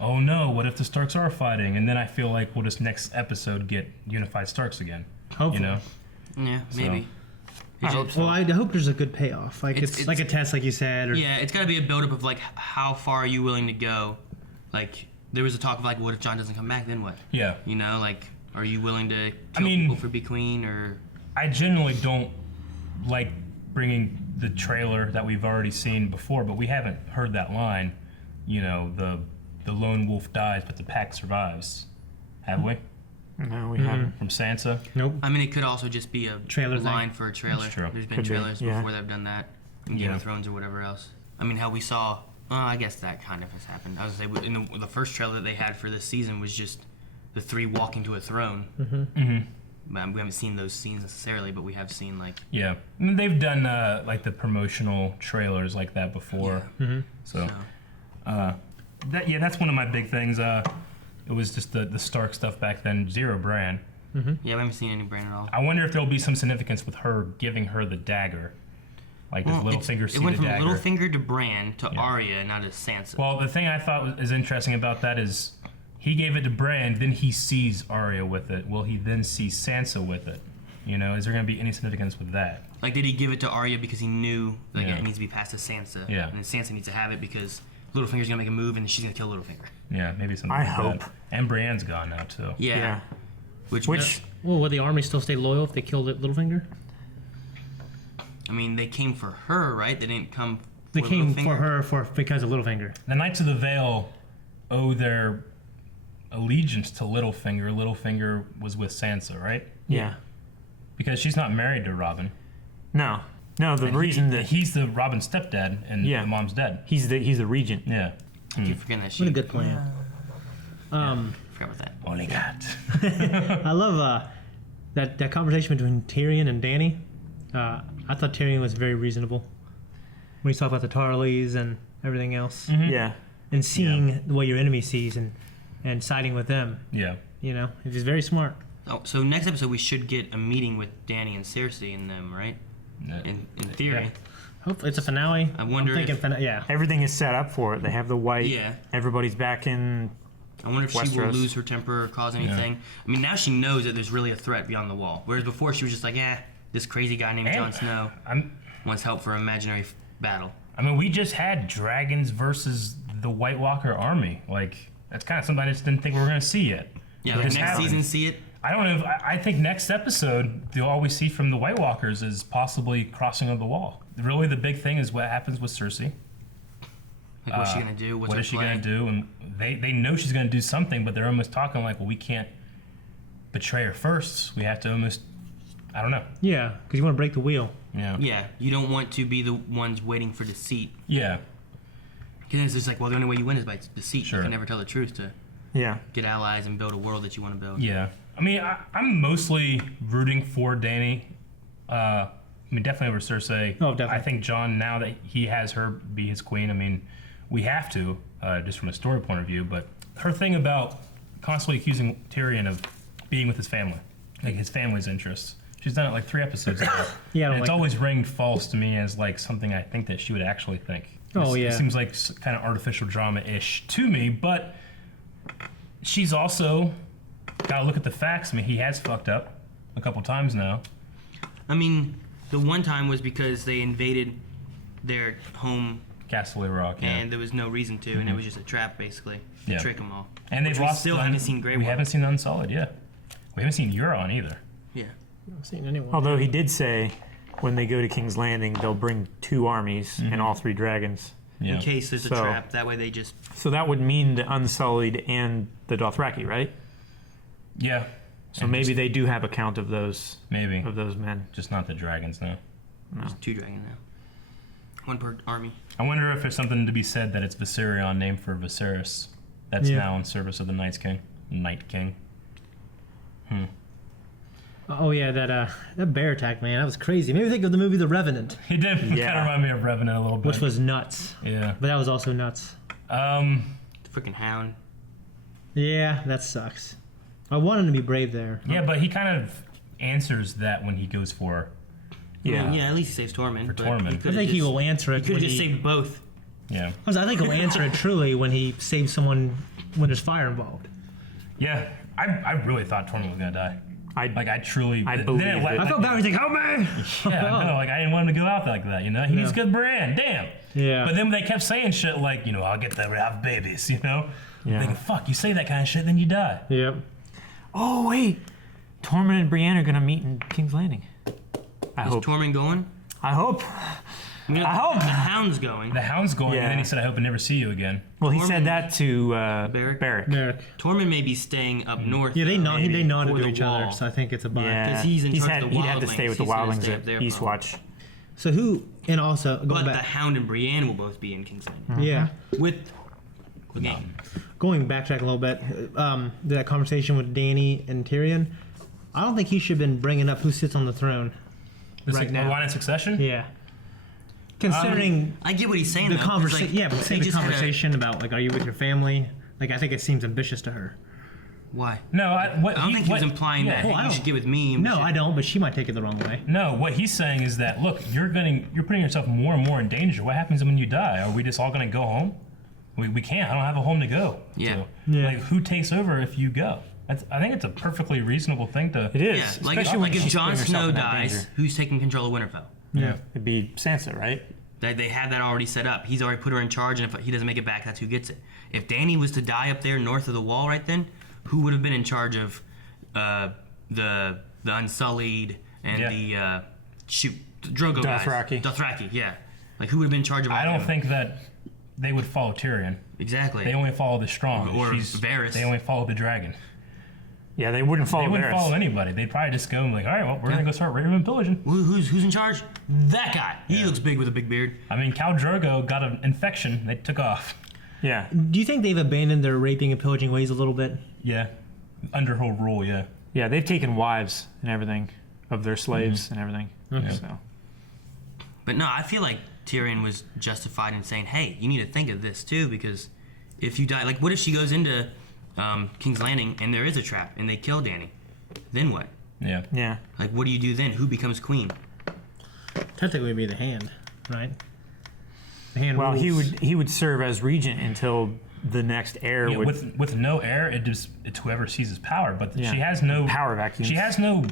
oh no, what if the Starks are fighting? And then I feel like we'll just next episode get unified Starks again. Hopefully. Yeah, maybe. I hope so. Well, I hope there's a good payoff. Like it's like a test, like you said. Or... Yeah, it's got to be a buildup of like how far are you willing to go? Like there was a talk of like, what if Jon doesn't come back? Then what? Yeah. Like, are you willing to kill people for Be Queen or? I generally don't like bringing the trailer that we've already seen before, but we haven't heard that line. The lone wolf dies, but the pack survives. Have we? No, we haven't. From Sansa? Nope. I mean, it could also just be a trailer line thing. for a trailer. That's true. There's been Could be, trailers yeah. before that have done that in Game of Thrones or whatever else. I mean, how we saw. Well, I guess that kind of has happened. I was gonna say in the first trailer that they had for this season was just the three walking to a throne. We haven't seen those scenes necessarily, but we have seen like. Yeah, they've done like the promotional trailers like that before. Mm-hmm. So, that's one of my big things. It was just the Stark stuff back then. Zero Bran. Mm-hmm. Yeah, we haven't seen any Bran at all. I wonder if there'll be some significance with her giving her the dagger. Like, does Littlefinger see the dagger? It went from Littlefinger to Bran to Arya, not to Sansa. Well, the thing I thought is interesting about that is he gave it to Bran, then he sees Arya with it. Will he then see Sansa with it? Is there going to be any significance with that? Like, did he give it to Arya because he knew it needs to be passed to Sansa? Yeah. And then Sansa needs to have it because Littlefinger's going to make a move and she's going to kill Littlefinger. Yeah, maybe something I like hope. that. And Brienne's gone now, too. Yeah. Which well, will the army still stay loyal if they killed Littlefinger? I mean, they came for her, right? They didn't come for They came Littlefinger. for her because of Littlefinger. The Knights of the Vale owe their allegiance to Littlefinger. Littlefinger was with Sansa, right? Yeah. Because she's not married to Robin. No, the reason that he's the Robin's stepdad and the mom's dead. He's the regent. Yeah. I keep forgetting that. What a good plan. Forgot about that. Only got. I love that conversation between Tyrion and Dany. I thought Tyrion was very reasonable when he's talking about the Tarleys and everything else. Mm-hmm. Yeah. And seeing what your enemy sees and siding with them. Yeah. It's just very smart. Oh, so next episode we should get a meeting with Dany and Cersei and them, right? In theory. Yeah. Hopefully it's a finale. I wonder yeah. Everything is set up for it. They have the white. Yeah. Everybody's back in. I wonder if she will Westeros. lose her temper or cause anything. I mean, now she knows that there's really a threat beyond the wall. Whereas before she was just like, this crazy guy named Jon Snow wants help for an imaginary battle. I mean, we just had dragons versus the White Walker army. Like, that's kind of something I just didn't think we were going to see yet. Yeah, like next season, see it. I don't know. I think next episode, all we see from the White Walkers is possibly crossing of the wall. Really, the big thing is what happens with Cersei. Like, what's she gonna do? What is she gonna do? And they know she's gonna do something, but they're almost talking like, well, we can't betray her first. We have to almost, I don't know. Yeah, because you want to break the wheel. Yeah. Yeah, you don't want to be the ones waiting for deceit. Yeah. Because it's just like, well, the only way you win is by deceit. Sure. You can never tell the truth to get allies and build a world that you want to build. Yeah. I mean, I'm mostly rooting for Dany. I mean, definitely over Cersei. Oh, definitely. I think Jon, now that he has her be his queen, I mean, we have to, just from a story point of view. But her thing about constantly accusing Tyrion of being with his family, like his family's interests. She's done it like 3 episodes ago. Yeah, and it's always ringed false to me as like something I think that she would actually think. It seems like kind of artificial drama-ish to me, but she's also got to look at the facts. I mean, he has fucked up a couple times now. I mean, the one time was because they invaded their home, Castle Rock, and there was no reason to, and it was just a trap, basically, to trick them all. And they've lost. Still haven't seen Grey We Worm. haven't seen Unsullied, yeah. We haven't seen Euron either. Yeah. I haven't seen anyone. Although he did say, Yeah. I haven't seen anyone. although he did say, when they go to King's Landing, they'll bring 2 armies and all 3 dragons. Yeah. In case there's a So- trap. That way they just. So that would mean the Unsullied and the Dothraki, right? Yeah. So And maybe just- they do have a count of those maybe men. just not the dragons now. There's 2 dragons now. 1 per army. I wonder if there's something to be said that it's Viserion, named for Viserys, that's Yeah. now in service of the Night King. Oh yeah, that bear attack, man, that was crazy. Maybe think of the movie The Revenant, He did kind of remind me of Revenant a little bit. which was nuts. Yeah. But that was also nuts. The freaking hound. Yeah, that sucks. I want him to be brave there. Yeah, but he kind of answers that when he goes for. Yeah. Yeah, at least he saves Tormund. For but Tormund. he I could've think he just- will answer it. He could when have just saved both. Yeah. I think he'll answer it truly when he saves someone when there's fire involved. Yeah. I really thought Tormund was gonna die. I truly. I then believed it it. let- I felt bad. He's like, "Oh man!" Yeah, I know. Like I didn't want him to go out like that. You know, he needs Yeah. good brand. Damn. Yeah. But then they kept saying shit like, you know, I'll get the have babies. You know. Yeah. Thinking, fuck, you say that kind of shit, then you die. Yep. Oh, wait. Tormund and Brienne are going to meet in King's Landing. I Is hope. Tormund going? I hope. I mean, I hope. The hound's going. The hound's going, Yeah. and then he said, I hope I never see you again. Well, he Tormund- said that to Barrack? Barrack. Tormund may be staying up north. Yeah, they maybe, nodded for to the each other, wall. so I think it's a buy. Yeah. 'Cause he's in charge of the he'd have to stay wildlings. with the He's gonna wildlings stay at up there, Eastwatch. So who? And also going But the back. Hound and Brienne will both be in King's Landing. Yeah. With Clegane. Going backtrack a little bit, that conversation with Dany and Tyrion, I don't think he should have been bringing up who sits on the throne right The now. line of succession? Yeah. Considering I get what he's saying. the though, 'cause, conversation, like, yeah, but they say the just had a- conversation about like, are you with your family? Like, I think it seems ambitious to her. Why? No, I don't think he was implying that. well, Hey, I you don't- should get with me. and we No, should- I don't. But she might take it the wrong way. No, what he's saying is that, look, you're putting yourself more and more in danger. What happens when you die? Are we just all going to go home? We can't. I don't have a home to go. Yeah. to. Yeah. Like, who takes over if you go? I think it's a perfectly reasonable thing to. It is. Yeah, like, especially when if she's Jon putting herself Snow in that dies, danger. who's taking control of Winterfell? Yeah. It'd be Sansa, right? They had that already set up. He's already put her in charge, and if he doesn't make it back, that's who gets it. If Dany was to die up there north of the wall right then, who would have been in charge of the Unsullied and Yeah. the Drogo Dothraki. guys? Dothraki, yeah. Like who would have been in charge of all I don't them? think that they would follow Tyrion. Exactly. They only follow the strong. Or Varys. They only follow the dragon. Yeah, they wouldn't follow They wouldn't Varys. follow anybody. They'd probably just go and like, all right, well, we're gonna go start raping and pillaging. Who's in charge? That guy. He looks big with a big beard. I mean, Khal Drogo got an infection. They took off. Yeah. Do you think they've abandoned their raping and pillaging ways a little bit? Yeah, under her rule. Yeah. Yeah, they've taken wives and everything of their slaves and everything. Okay. So. But no, I feel like Tyrion was justified in saying, hey, you need to think of this too, because if you die, like what if she goes into King's Landing and there is a trap and they kill Dany? Then what? Yeah. Yeah. Like what do you do then? Who becomes queen? Technically, it'd be the hand, right? The hand. Well, rules. he would serve as regent until the next heir Yeah, would. with no heir, it's whoever seizes power. But Yeah. she has no Power vacuums. She has no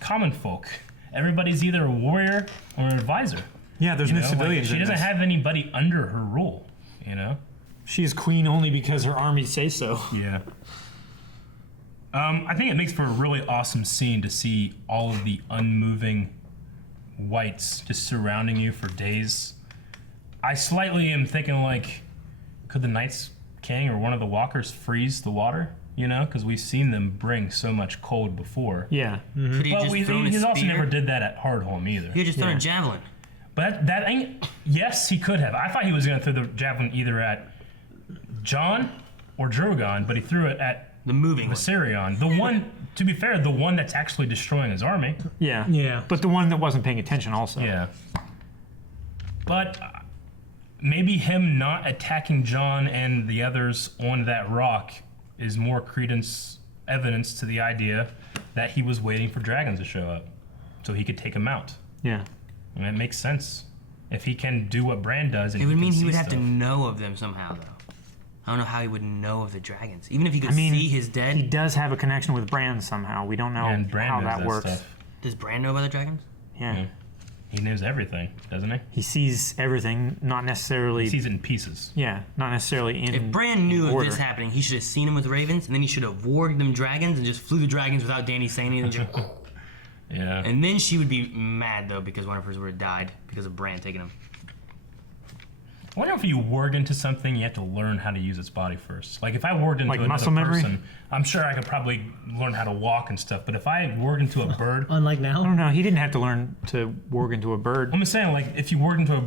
common folk. Everybody's either a warrior or an advisor. Yeah, there's You no know, civilians. She in doesn't this. have anybody under her rule. You know. She is queen only because her army say so. Yeah. I think it makes for a really awesome scene to see all of the unmoving whites just surrounding you for days. I slightly am thinking like, could the Night's King or one of the Walkers freeze the water? You know, because we've seen them bring so much cold before. Yeah. Could he But just thrown he a also spear? never did that at Hardhome either. He just thrown Yeah. a javelin. But that ain't. Yes, he could have. I thought he was going to throw the javelin either at Jon or Drogon, but he threw it at The moving one. Viserion. The one, to be fair, the one that's actually destroying his army. Yeah. Yeah. But the one that wasn't paying attention also. Yeah. But maybe him not attacking Jon and the others on that rock is more evidence to the idea that he was waiting for dragons to show up so he could take them out. Yeah. And it makes sense. If he can do what Bran does, and It would can mean he see would have to stuff. know of them somehow, though. I don't know how he would know of the dragons. Even if he could I mean, see his dead. He does have a connection with Bran somehow. We don't know And Bran how knows that works. stuff. Does Bran know about the dragons? Yeah. He knows everything, doesn't he? He sees everything, not necessarily. He sees it in pieces. Yeah, not necessarily in. If Bran knew in of order. this happening, he should have seen him with ravens, and then he should have warged them dragons and just flew the dragons without Dany saying anything. Just, Yeah. and then she would be mad though because one of hers would have died because of Bran taking him. I wonder if you warg into something, you have to learn how to use its body first. Like if I warged into Like another muscle memory? person, I'm sure I could probably learn how to walk and stuff. But if I warg into a bird, Unlike I now. don't know. He didn't have to learn to warg into a bird. I'm just saying, like if you warg into a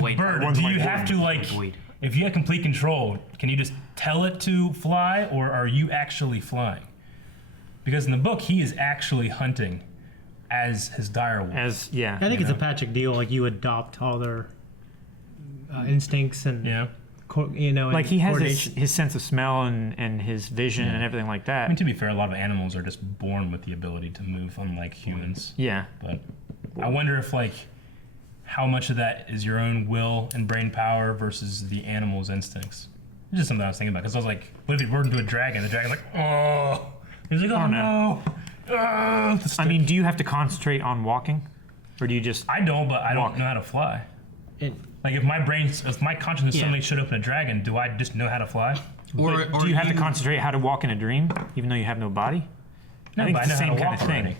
Wait, bird, one's do like you have to like? Wait. If you have complete control, can you just tell it to fly, or are you actually flying? Because in the book, he is actually hunting as his direwolf. As yeah. I think You it's know? a Patrick deal. Like you adopt all their instincts and Yeah. Like he has coordination. his sense of smell and his vision and everything like I mean, that. to be fair, a lot of animals are just born with the ability to move, unlike humans. Yeah. But I wonder if, like, how much of that is your own will and brain power versus the animal's instincts. It's just something I was thinking about. Because I was like, what if he warged into a dragon? The dragon's like, oh. He's like, oh, no. I mean, do you have to concentrate on walking, or do you just? I don't, but I Walk. don't know how to fly. It- Like, if my consciousness Yeah. suddenly showed up in a dragon, do I just know how to fly? Or Do you have to concentrate how to walk in a dream, even though you have no body? No, I think but it's I the know same how to kind walk of thing. already.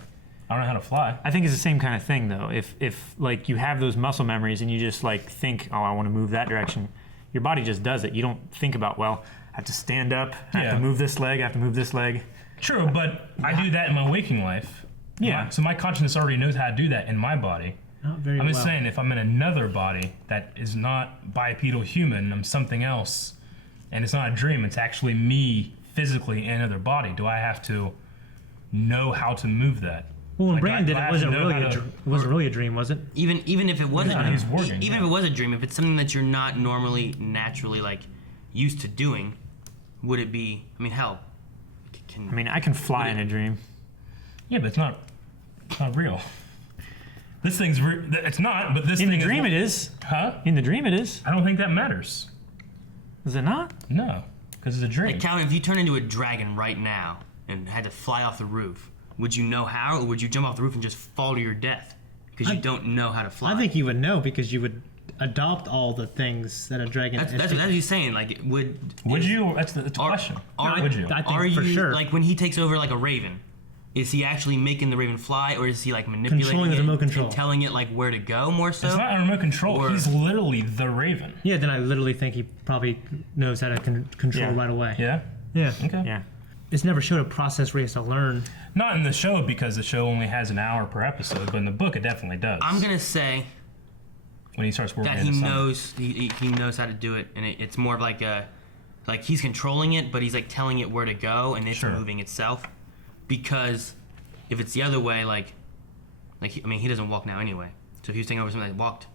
I don't know how to fly. I think it's the same kind of thing, though. If like you have those muscle memories and you just like think, oh, I want to move that direction, your body just does it. You don't think about, well, I have to stand up, I have Yeah. to move this leg, I have to move this leg. True, but I do that in my waking life. Yeah. So my consciousness already knows how to do that in my body. Not very I'm just well. saying, if I'm in another body that is not bipedal human, I'm something else, and it's not a dream, it's actually me physically in another body, do I have to know how to move that? Well, when Like, Bran do did I it, have wasn't to know really how a to- it wasn't really a dream, was it? even if it was a Yeah, dream, he's warging, even yeah. if it was a dream, if it's something that you're not normally naturally like used to doing, would it be? I mean, hell, can I mean, I can fly in a dream. Yeah, but it's not real. This thing's it's not, but this In thing the dream, is, it is. Huh? In the dream, it is. I don't think that matters. Is it not? No, because it's a dream. like Calvin, if you turn into a dragon right now and had to fly off the roof, would you know how, or would you jump off the roof and just fall to your death because you don't know how to fly? I think you would know because you would adopt all the things that a dragon. that's what he's saying. Like, would you? That's the question. Would you? I think Are for you sure. like when he takes over like a raven? Is he actually making the raven fly, or is he like manipulating Controlling the it remote control. and telling it like where to go more so? It's not a remote control. Or- He's literally the Raven. Yeah, then I literally think he probably knows how to control Yeah. right away. Yeah. Yeah. Okay. Yeah. It's never showed a process where he has to learn. Not in the show because the show only has an hour per episode, but in the book it definitely does. I'm gonna say when he starts working that he into something. knows he knows how to do it, and it's more of like he's controlling it, but he's like telling it where to go, and it's Sure. moving itself. Because if it's the other way, he doesn't walk now anyway. So if he was taking over something that walked,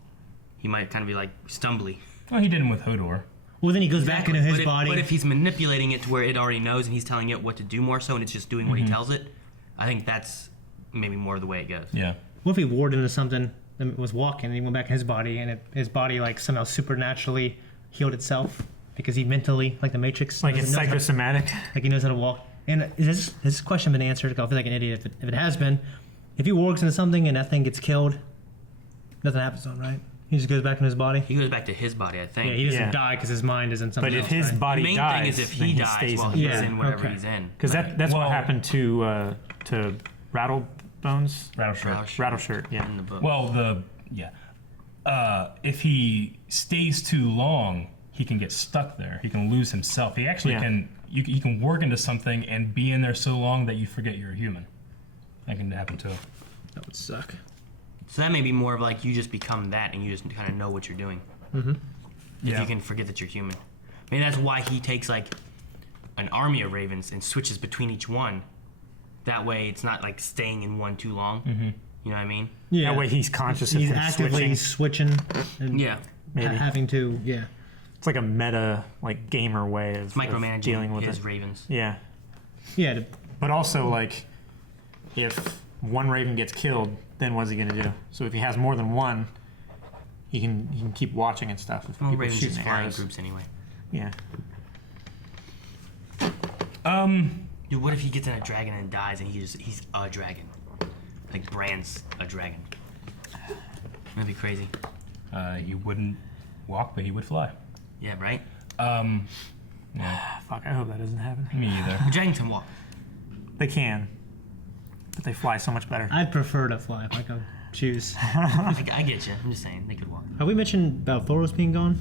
he might kind of be like stumbly. Well, he did him with Hodor. Well, then he goes back into his body. But if he's manipulating it to where it already knows and he's telling it what to do more so, and it's just doing what he tells it, I think that's maybe more the way it goes. Yeah. What if he warred into something that was walking and he went back in his body and his body like somehow supernaturally healed itself because he mentally, like the Matrix, Like knows it's how- psychosomatic. like he knows how to walk. And has this question been answered? I feel like an idiot if it has been. If he wargs into something and that thing gets killed, nothing happens to him, right? He just goes back in his body. He goes back to his body, I think. Yeah, he doesn't Yeah. die because his mind is in something But if else, his right? body the main dies, thing is if then he he dies stays while in he's Yeah, in whatever okay. he's in. Because that's Well- what happened to Rattlebones. Rattleshirt. Rattleshirt, yeah. In the book. Well, if he stays too long, he can get stuck there. He can lose himself. He actually Yeah. can. You can work into something and be in there so long that you forget you're a human. That can happen too. That would suck. So that may be more of like you just become that and you just kind of know what you're doing. If Yeah. you can forget that you're human. Maybe that's why he takes like an army of ravens and switches between each one. That way it's not like staying in one too long. You know what I mean? Yeah. That way he's conscious of He's him actively switching and Yeah. Maybe. having to, yeah. It's like a meta, like gamer way of Micromanaging dealing with his it. ravens. Yeah, Yeah, but also like if one raven gets killed, then what's he gonna do? So if he has more than one, he can keep watching and stuff. If Well, people ravens shooting just fly in arrows. groups anyway. Yeah. Dude, what if he gets in a dragon and dies and he's a dragon? Like Bran's a dragon. That'd be crazy. He wouldn't walk, but he would fly. Yeah, right? Yeah. Fuck, I hope that doesn't happen. Me either. The dragons can walk. They can, but they fly so much better. I'd prefer to fly if I could choose. I get you. I'm just saying, they could walk. Have we mentioned about Thoros being gone?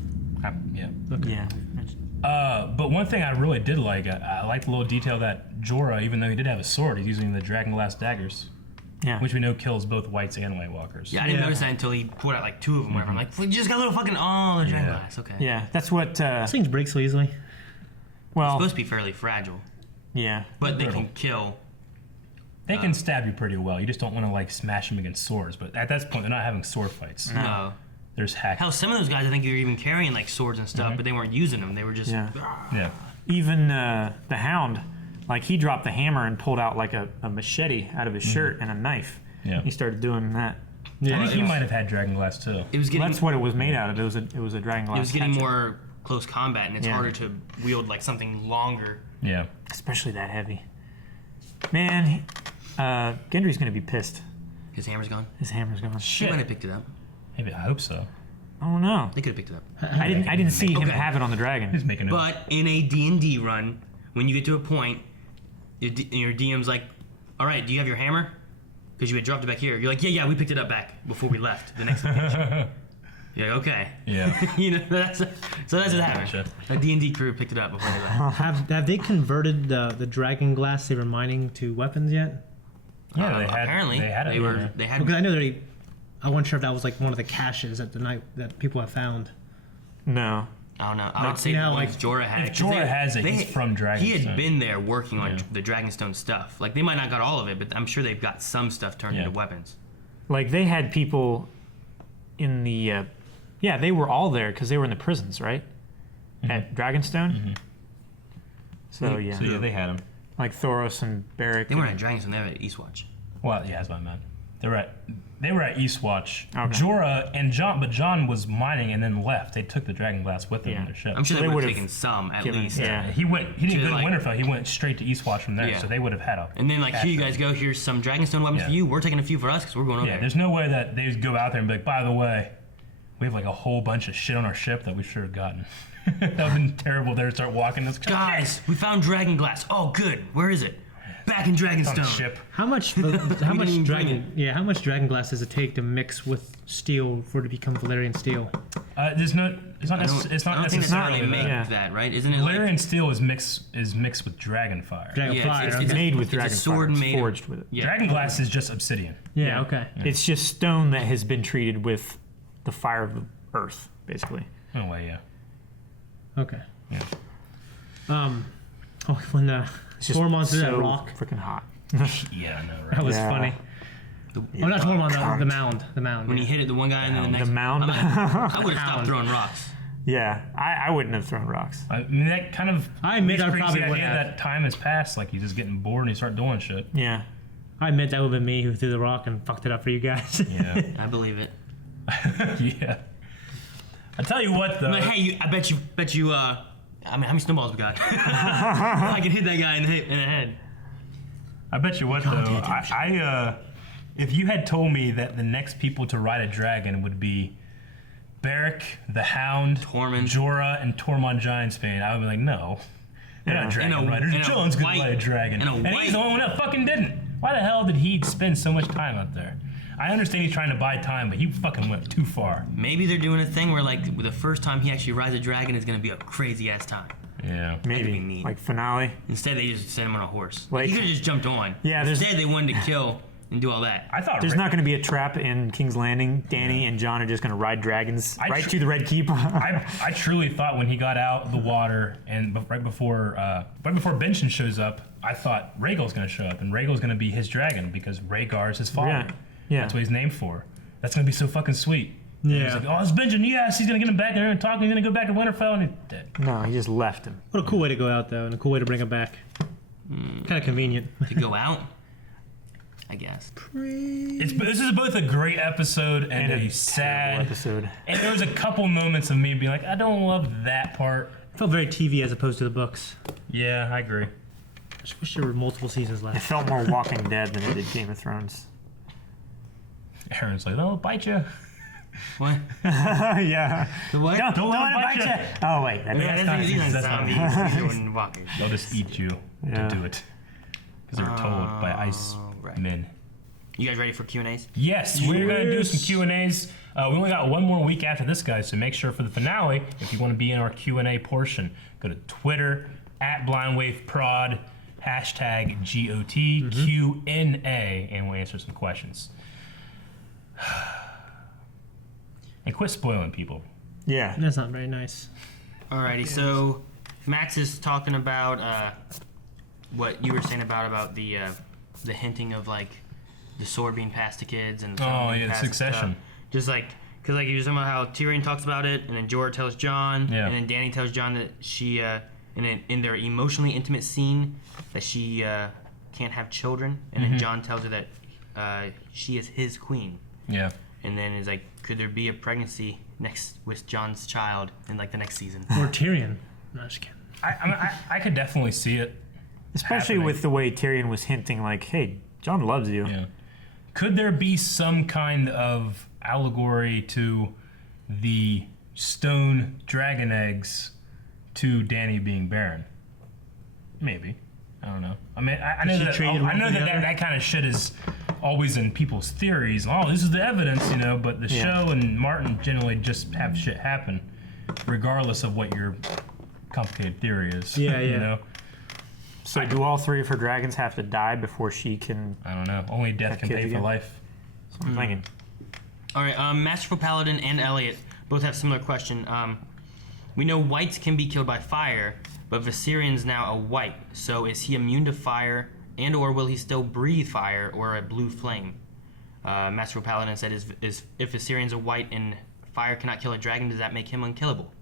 Yeah. Okay. Yeah. But one thing I really did like, I liked the little detail that Jorah, even though he did have a sword, he's using the dragonglass daggers. Yeah. Which we know kills both whites and White Walkers. Yeah, I didn't notice that until he pulled out like 2 of them. Whatever. I'm like, we just got a little fucking the dragon glass. Okay. Yeah, that's what. These things break so easily. Well, It's supposed to be fairly fragile, yeah. but they can kill. They can stab you pretty well. You just don't want to like smash them against swords. But at that point, they're not having sword fights. No. There's hack. Hell, some of those guys I think they were even carrying like swords and stuff, but they weren't using them. They were just. Yeah. Yeah. Even the Hound, like he dropped the hammer and pulled out like a machete out of his shirt and a knife. Yeah. He started doing that. I think he might have had dragonglass too. It was getting. That's what it was made out of. It was a dragon glass. It was getting hatchet. more close combat, and it's Yeah. harder to wield like something longer. Yeah. Especially that heavy. Man, Gendry's gonna be pissed. His hammer's gone. His hammer's gone. He might have picked it up. Maybe I hope so. I don't know. They could have picked it up. I didn't see him Okay. have it on the dragon. He's making it. But in a D&D run, when you get to a point, your DM's like, "All right, do you have your hammer? Because you had dropped it back here." You're like, "Yeah, we picked it up back before we left the next day." You're like, "Okay." Yeah. You know, that's what happened. Gotcha. The D&D crew picked it up before they left. Have they converted the dragon glass they were mining to weapons yet? Yeah, they had. Apparently, They had it. they had. Because I know I wasn't sure if that was like one of the caches at the night that people have found. No. I don't know. I would say you the know, ones like, Jorah had. if 'cause Jorah has it, he's from He had Dragonstone. been there working on the Dragonstone stuff. Like, they might not got all of it, but I'm sure they've got some stuff turned into weapons. Like they had people in the. Yeah, they were all there because they were in the prisons, right? At Dragonstone. So yeah. So yeah, they had him. Like Thoros and Beric. They weren't at Dragonstone, they were at Eastwatch. Well, yeah, that's what I meant. They were at Eastwatch. Okay. Jorah and John, but John was mining and then left. They took the dragonglass with them in their ship. I'm sure So they they would have would've taken some at given- least. yeah. He didn't go to like- Winterfell. He went straight to Eastwatch from there. Yeah. So they would have had a. And then, like, here you guys go, here's some Dragonstone weapons Yeah. for you. We're taking a few for us because we're going over Yeah, there. there's no way that they would go out there and be like, by the way, we have like a whole bunch of shit on our ship that we should have gotten. That would have been terrible. They would start walking this Guys, we found dragon glass. Oh, good. Where is it? Back in on the Dragonstone. ship. How much how much dragon glass does it take to mix with steel for it to become Valyrian steel? It's not I don't think necessarily necessarily that. make Yeah. that, right? Isn't it like... Valyrian steel is mixed with dragon fire. Dragon Yeah, fire. it's okay. made with it's a dragon sword fire. It's made of- forged with it. Yeah. Dragon glass is just obsidian. Yeah. Okay. It's just stone that has been treated with the fire of the earth, basically. No way, yeah. Okay. Yeah. When It's just Tormund threw that so rock, freaking hot. Yeah, I know, that right? was Yeah. funny. Oh, not Tormund, the mound. The mound. When yeah. he hit it the one guy and then the next... The mound. I would have stopped throwing rocks. Yeah, I wouldn't have thrown rocks. I mean, that kind of. I admit is I crazy probably would idea have. that time has passed. Like, he's just getting bored and he start doing shit. Yeah. I admit that would have been me who threw the rock and fucked it up for you guys. Yeah. I believe it. Yeah. I tell you what, though. I'm like, hey, I bet you, I mean, how many snowballs we got? I can hit that guy in the head. I bet you what, though. If you had told me that the next people to ride a dragon would be Beric, the Hound, Tormund. Jorah, and Tormund Giantsbane, I would be like, no. They're not dragon And a- riders. and a John's gonna white- ride a dragon. and a he's white- the only one that fucking didn't. Why the hell did he spend so much time out there? I understand he's trying to buy time, but he fucking went too far. Maybe they're doing a thing where, like, the first time he actually rides a dragon is going to be a crazy-ass time. Yeah. That'd be Maybe. neat. Like finale. Instead, they just sent him on a horse. Like- He could have just jumped on. Yeah, there's- Instead, they wanted to kill and do all that. I thought There's not going to be a trap in King's Landing. Danny and John are just going to ride dragons right to the Red Keep. I truly thought when he got out of the water and right before Benson shows up, I thought Rhaegal's going to show up and Rhaegal's going to be his dragon because Rhaegar is his father. Yeah. Yeah. That's what he's named for. That's going to be so fucking sweet. And Yeah. he's like, oh, it's Benjamin. Yes, he's going to get him back there and talk. He's going to go back to Winterfell and he's dead. No, he just left him. What a cool way to go out, though, and a cool way to bring it back. Kind of convenient. To go out, I guess. This is both a great episode and a sad terrible episode. And there was a couple moments of me being like, I don't love that part. It felt very TV as opposed to the books. Yeah, I agree. I just wish there were multiple seasons It left. felt more Walking Dead than it did Game of Thrones. Aaron's like, "Oh, bite you." What? Yeah. What? Don't let it bite you. Oh wait, That's zombies. These are walkers. They'll just eat you Yeah. to do it because they were told by ice men. You guys ready for Q&As? Yes, we're gonna do some Q&As. We only got one more week after this, guys, so make sure for the finale, if you want to be in our Q&A portion, go to Twitter @BlindWaveProd, #GOTQNA, and we'll answer some questions. And quit spoiling people. Yeah. That's not very nice. Alrighty, so Max is talking about what you were saying about the hinting of like the sword being passed to kids and the succession. Just like because like you were talking about how Tyrion talks about it, and then Jorah tells Jon, and then Dany tells Jon that she in their emotionally intimate scene that she can't have children, and then Jon tells her that she is his queen. Yeah. And then is like, could there be a pregnancy next with Jon's child in like the next season? Or Tyrion. No, just kidding. I could definitely see it. Especially with the way Tyrion was hinting, like, hey, Jon loves you. Yeah. Could there be some kind of allegory to the stone dragon eggs to Dany being barren? Maybe. I don't know. I mean, I know that kind of shit is always in people's theories. Oh, this is the evidence, you know, but the show and Martin generally just have shit happen regardless of what your complicated theory is. Yeah, you know? So do all three of her dragons have to die before she can... I don't know. Only death can pay for life. That's what I'm thinking. All right, Masterful Paladin and Elliot both have similar question. We know whites can be killed by fire, but Viserion's now a white, so is he immune to fire, and or will he still breathe fire or a blue flame? Masterful Paladin said, "Is if Viserion's a white and fire cannot kill a dragon, does that make him unkillable?"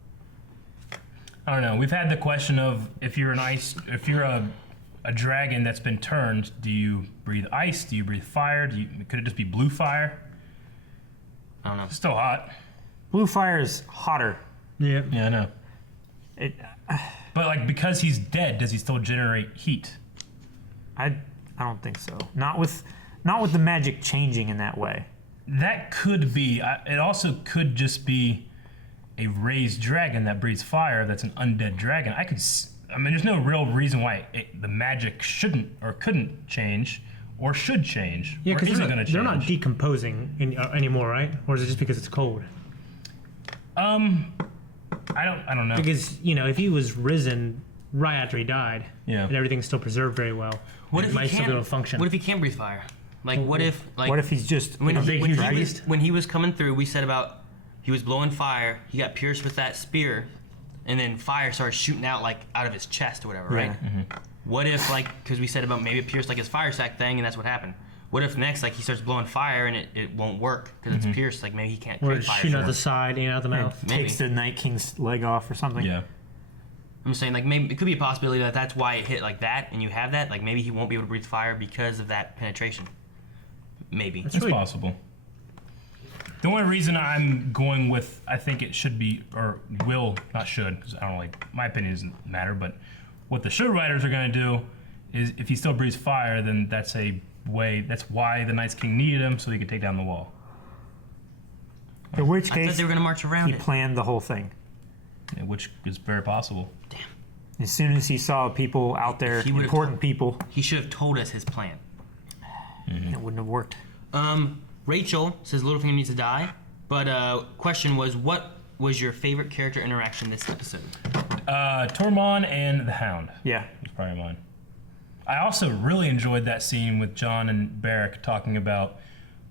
I don't know. We've had the question of if you're a dragon that's been turned, do you breathe ice? Do you breathe fire? Could it just be blue fire? I don't know. It's still hot. Blue fire is hotter. Yeah. Yeah, I know. But like because he's dead, does he still generate heat? I don't think so. Not with the magic changing in that way. That could be. It also could just be a raised dragon that breathes fire. That's an undead dragon. I mean, there's no real reason why the magic shouldn't or couldn't change or should change. Yeah, because they're not change. decomposing anymore, right? Or is it just because it's cold? I don't know. Because if he was risen right after he died, yeah, and everything's still preserved very well, what if it might he still be able to function? What if he can't breathe fire? Like, what if he's just when he was coming through? We said about he was blowing fire. He got pierced with that spear, and then fire started shooting out like out of his chest or whatever, right? Mm-hmm. What if because we said about maybe it pierced like his fire sac thing, and that's what happened. What if next he starts blowing fire and it won't work because it's pierced? Like maybe he can't. Or create it's fire shooting for out the him. side and out the mouth. Takes the Night King's leg off or something. Yeah. I'm saying like maybe it could be a possibility that that's why it hit like that, and you have that. Like maybe he won't be able to breathe fire because of that penetration. Maybe it's possible. The only reason I'm going with I think it should be or will not should because I don't my opinion doesn't matter, but what the show writers are going to do is if he still breathes fire, then that's why the Night's King needed him so he could take down the wall. In which I case thought they were going to march around he it. planned the whole thing. Yeah, which is very possible. Damn. As soon as he saw people out there, important people, he should have told us his plan. It wouldn't have worked. Rachel says Littlefinger needs to die, but question was, what was your favorite character interaction this episode? Tormund and the Hound. Yeah. Was probably mine. I also really enjoyed that scene with Jon and Beric talking about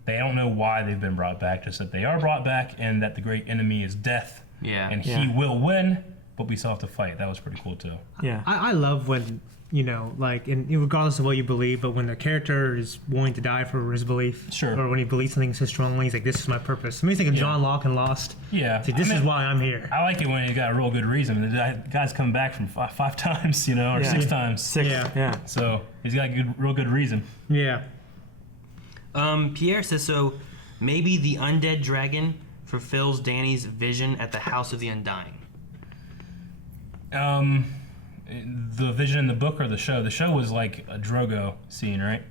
they don't know why they've been brought back, just that they are brought back and that the great enemy is death. Yeah. And he will win, but we still have to fight. That was pretty cool too. Yeah. I love when, regardless of what you believe, but when the character is willing to die for his belief. Sure. Or when he believes something so strongly, he's like, this is my purpose. It makes me think of John Locke in Lost. Yeah. It's like, this is why I'm here. I like it when he's got a real good reason. The guy's come back from five times, or 6 times. Six. Yeah. So he's got a real good reason. Yeah. Pierre says, so maybe the undead dragon fulfills Dany's vision at the House of the Undying. The vision in the book or the show? The show was like a Drogo scene, right?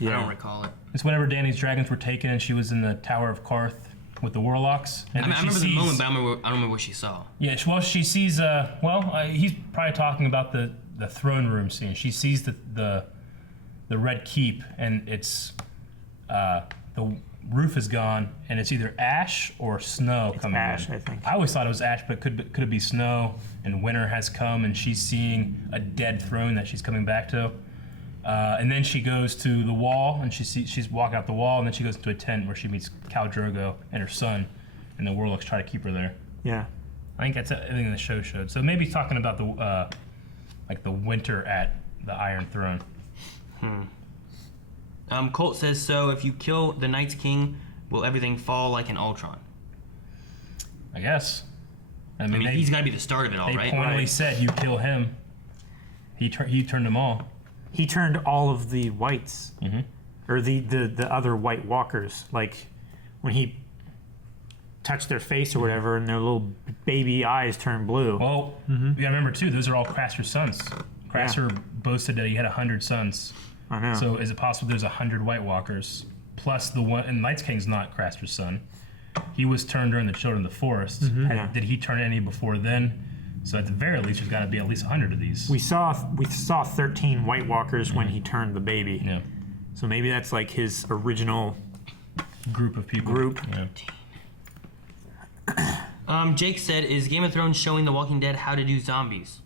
I don't recall it. It's whenever Dany's dragons were taken and she was in the Tower of Karth with the warlocks. And I remember the moment, but I don't remember what she saw. Yeah, well, she sees. He's probably talking about the throne room scene. She sees the Red Keep, and it's the roof is gone, and it's either ash or snow coming ash, in. I think. I always thought it was ash, but could it be snow? And winter has come, and she's seeing a dead throne that she's coming back to. And then she goes to the wall, and she's walking out the wall, and then she goes into a tent where she meets Khal Drogo and her son, and the warlocks try to keep her there. Yeah. I think that's everything the show showed. So maybe talking about the winter at the Iron Throne. Colt says, so if you kill the Night's King, will everything fall like an Ultron? I guess. I mean he's got to be the start of it all, right? They pointedly said you kill him. He turned them all. He turned all of the whites, or the other White Walkers. Like when he touched their face or whatever, and their little baby eyes turned blue. Well, you gotta remember too; those are all Craster's sons. Craster boasted that he had 100 sons. I know. So is it possible there's 100 White Walkers plus the one? And Night's King's not Craster's son. He was turned during the Children of the Forest. Did he turn any before then? So at the very least, there's got to be at least 100 of these. We saw 13 White Walkers when he turned the baby. Yeah. So maybe that's like his original group of people. Yeah. Jake said, is Game of Thrones showing The Walking Dead how to do zombies?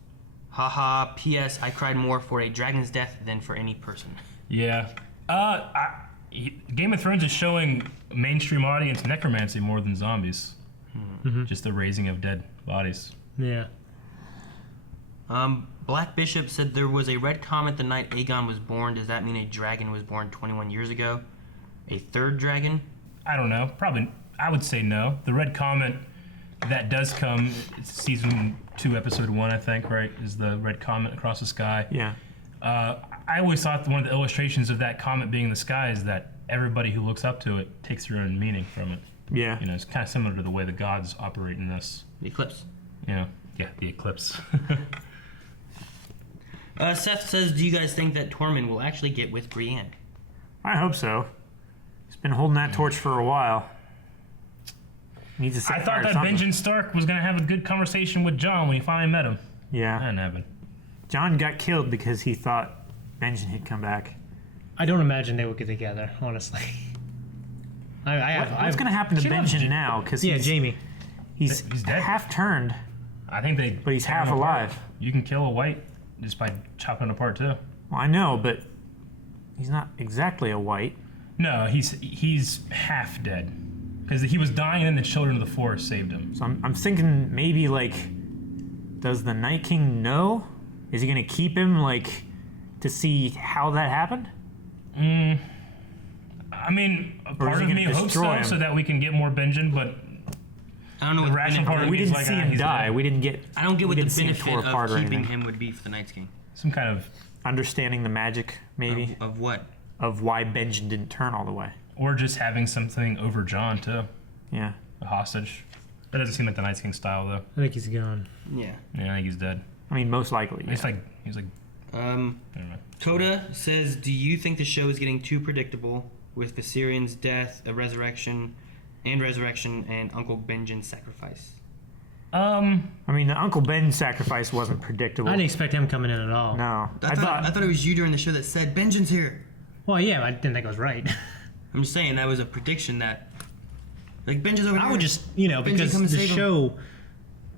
Haha, P.S. I cried more for a dragon's death than for any person. Yeah. Game of Thrones is showing mainstream audience necromancy more than zombies. Just the raising of dead bodies. Yeah. Black Bishop said there was a red comet the night Aegon was born. Does that mean a dragon was born 21 years ago? A third dragon? I don't know. Probably, I would say no. The red comet that does come, it's season 2, episode 1, I think, right? Is the red comet across the sky. Yeah. I always thought one of the illustrations of that comet being in the sky is that everybody who looks up to it takes their own meaning from it. Yeah. You know, it's kind of similar to the way the gods operate in this. The eclipse. Yeah, the eclipse. Seth says, do you guys think that Tormund will actually get with Brienne? I hope so. He's been holding that torch for a while. Needs to set I thought fire to that something. Benjen Stark was going to have a good conversation with Jon when he finally met him. Yeah. That didn't happen. John got killed because he thought Benjen had come back. I don't imagine they would get together, honestly. What's going to happen to Benjen now? Because Jamie. He's dead. half turned. I think But he's half alive. You can kill a white just by chopping it apart too. Well, I know, but he's not exactly a white. No, he's half dead because he was dying and the Children of the Forest saved him. So I'm thinking maybe like, does the Night King know? Is he gonna keep him like to see how that happened? I mean, a Or is part he of gonna me hopes destroy so, him? so that we can get more Benjen, but I don't know the what rational benefit- part of We me is didn't like, see him he's die. dead. We didn't get. I don't get what we the didn't see him benefit tore apart or of keeping anything. him would be for the Night's King. Some kind of Understanding the magic, maybe, Of what? of why Benjen didn't turn all the way. or just having something over Jon too, Yeah. a hostage. That doesn't seem like the Night King style though. I think he's gone. Yeah. Yeah, I think he's dead. I mean, most likely. He's like Coda says, do you think the show is getting too predictable with Viserion's death, a resurrection, and Uncle Benjen's sacrifice? I mean, the Uncle Ben sacrifice wasn't predictable. I didn't expect him coming in at all. No. I thought it was you during the show that said Benjen's here. Well, yeah, I didn't think it was right. I'm just saying that was a prediction that, like, Benjen's over there. I would just, Benjen, because come and the save him. show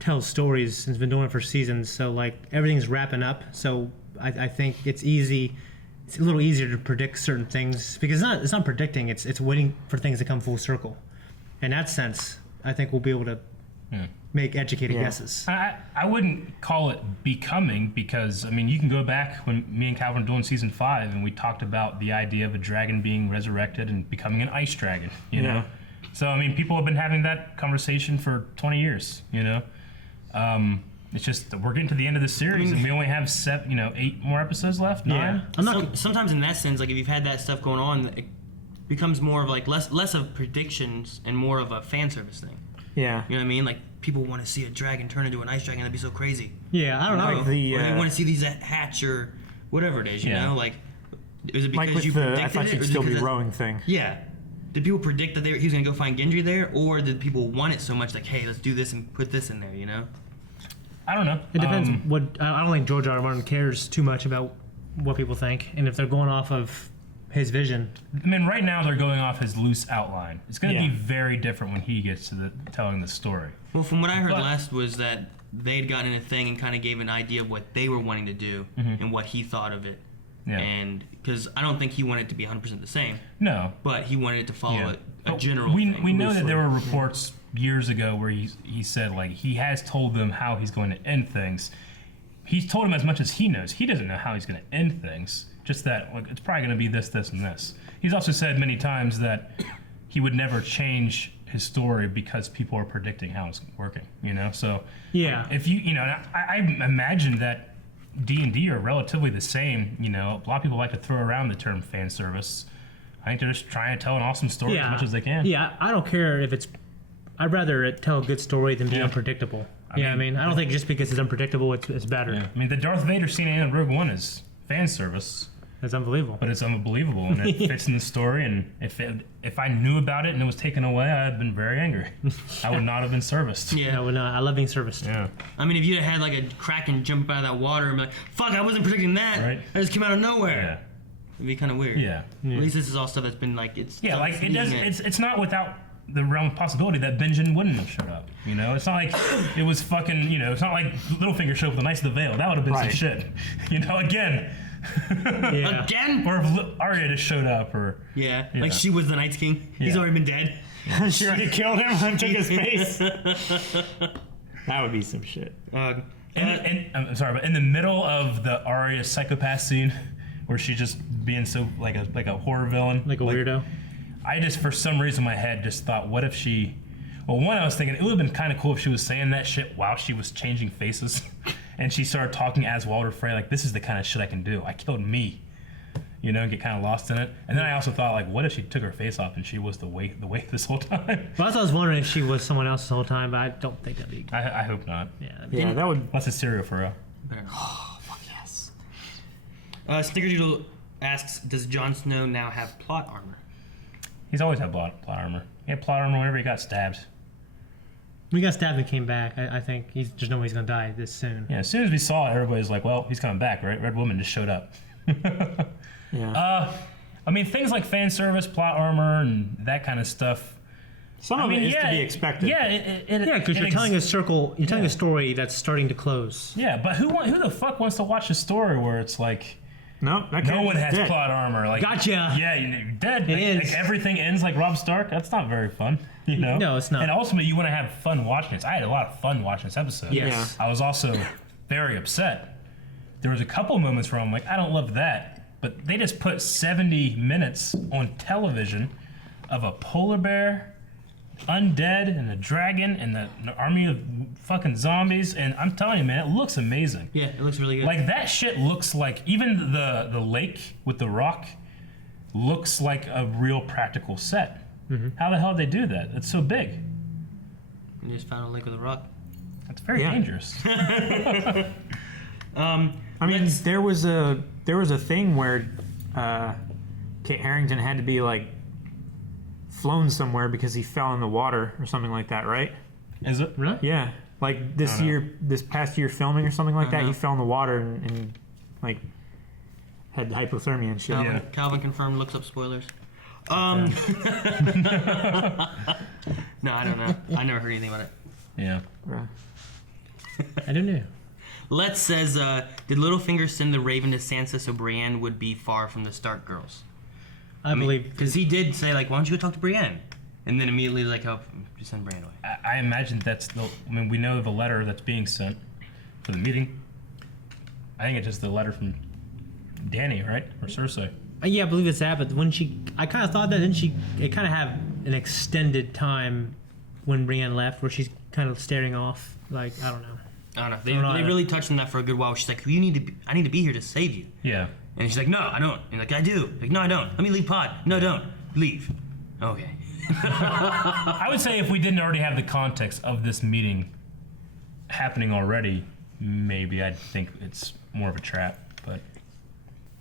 tells stories and has been doing it for seasons, so like everything's wrapping up. So I think it's a little easier to predict certain things because it's not predicting. It's waiting for things to come full circle. In that sense, I think we'll be able to make educated guesses. I wouldn't call it becoming because, I mean, you can go back when me and Calvin were doing season 5 and we talked about the idea of a dragon being resurrected and becoming an ice dragon, you know? So, I mean, people have been having that conversation for 20 years, you know? It's just that we're getting to the end of the series and we only have 8 more episodes left, 9? Sometimes in that sense, like if you've had that stuff going on, it becomes more of like less of predictions and more of a fan service thing. Yeah. You know what I mean? Like people want to see a dragon turn into an ice dragon. That'd be so crazy. Yeah, I don't know. Like or you want to see these hatch or whatever it is. You know, like Was it because Like with you the predicted I thought it, she'd or still because be that's- rowing thing. Yeah. Did people predict that he was going to go find Gendry there, or did people want it so much like, hey, let's do this and put this in there, you know? I don't know. It depends. I don't think George R. R. Martin cares too much about what people think, and if they're going off of his vision. I mean, right now they're going off his loose outline. It's going to Yeah. be very different when he gets to telling the story. Well, from what I heard But- last was that they had gotten in a thing and kind of gave an idea of what they were wanting to do and what he thought of it. Yeah. And because I don't think he wanted it to be 100% the same, No. but he wanted it to follow Yeah. a But general we thing. know that loosely. there were reports years ago where he said like he has told them how he's going to end things. He's told them as much as he knows. He doesn't know how he's going to end things. Just that like it's probably going to be this, this, and this. He's also said many times that he would never change his story because people are predicting how it's working. You know, so Yeah. if you know, I imagine that D&D are relatively the same. You know, a lot of people like to throw around the term fan service. I think they're just trying to tell an awesome story as much as they can. Yeah, I don't care if it's. I'd rather it tell a good story than be unpredictable. I mean, I don't think just because it's unpredictable, it's better. Yeah. I mean, the Darth Vader scene in Rogue One is fan service. That's unbelievable. But it's unbelievable, and it fits in the story. And if I knew about it and it was taken away, I'd have been very angry. I would not have been serviced. Yeah. I love being serviced. Yeah. I mean, if you'd had like a kraken jump out of that water and be like, fuck, I wasn't predicting that. Right. I just came out of nowhere. Yeah. It'd be kind of weird. Yeah. At least this is all stuff that's been like, Yeah, like it does. It's not without the realm of possibility that Benjen wouldn't have showed up. You know, it's not like it was fucking. You know, it's not like Littlefinger showed up with the Knights of the Vale. That would have been some Right. shit. You know, again. Yeah. Again? Or if Arya just showed up, or Yeah. Yeah. Like she was the Night's King. He's Yeah. already been dead. She already killed him and took his face. That would be some shit. and I'm sorry, but in the middle of the Arya psychopath scene, where she's just being so like a horror villain, Like a weirdo. I just, for some reason, in my head just thought, what if she? Well, one, I was thinking it would have been kind of cool if she was saying that shit while she was changing faces, and she started talking as Walder Frey, like, this is the kind of shit I can do. I killed me, you know, and get kind of lost in it. And then I also thought, like, what if she took her face off and she was the waif this whole time? Well, that's what I was wondering if she was someone else the whole time, but I don't think that'd be. I hope not. Yeah. Yeah, that would. That's a serial for real. Oh, fuck yes. Snickerdoodle asks, does Jon Snow now have plot armor? He's always had plot armor. He had plot armor whenever he got stabbed. When he got stabbed and came back, I think there's no way he's gonna die this soon. Yeah, as soon as we saw it, everybody's like, well, he's coming back, right? Red Woman just showed up. Yeah. I mean, things like fan service, plot armor, and that kind of stuff. Some of it is to be expected. Yeah, Yeah, because you're telling a circle. You're telling a story that's starting to close. Yeah, but who the fuck wants to watch a story where it's like No, that no one character's has dead. plot armor? Like, Gotcha. Yeah, you're dead. It Like, is. everything ends like Robb Stark. That's not very fun. You know? No, it's not. And ultimately, you want to have fun watching this. I had a lot of fun watching this episode. Yes. I was also very upset. There was a couple moments where I'm like, I don't love that. But they just put 70 minutes on television of a polar bear, undead, and a dragon, and an army of fucking zombies. And I'm telling you, man, it looks amazing. Yeah, it looks really good. Like, that shit looks like, even the lake with the rock looks like a real practical set. How the hell did they do that? It's so big. You just found a lake with a rock. That's very dangerous. I mean, there was a thing where Kit Harington had to be like flown somewhere because he fell in the water or something like that, right? Is it? Really? Yeah, like this past year filming or something like that, he fell in the water and like had hypothermia and shit. Calvin confirmed. Looks up spoilers. No, I don't know. I never heard anything about it. Yeah. I don't know. Let's says, did Littlefinger send the Raven to Sansa so Brienne would be far from the Stark girls? I believe because he did say like, why don't you go talk to Brienne? And then immediately like, oh, just send Brienne away. I imagine that's the. I mean, we know the letter that's being sent for the meeting. I think it's just the letter from Dany, right, or Cersei. Yeah, I believe it's that. But when I kind of thought that. Then it kind of have an extended time when Brienne left, where she's kind of staring off. Like I don't know. I don't know. They really touched on that for a good while. She's like, I need to be here to save you. Yeah. And she's like, no, I don't. And like, I do. Like, no, I don't. Let me leave pod. No, don't. Leave. Okay. I would say if we didn't already have the context of this meeting happening already, maybe I'd think it's more of a trap. But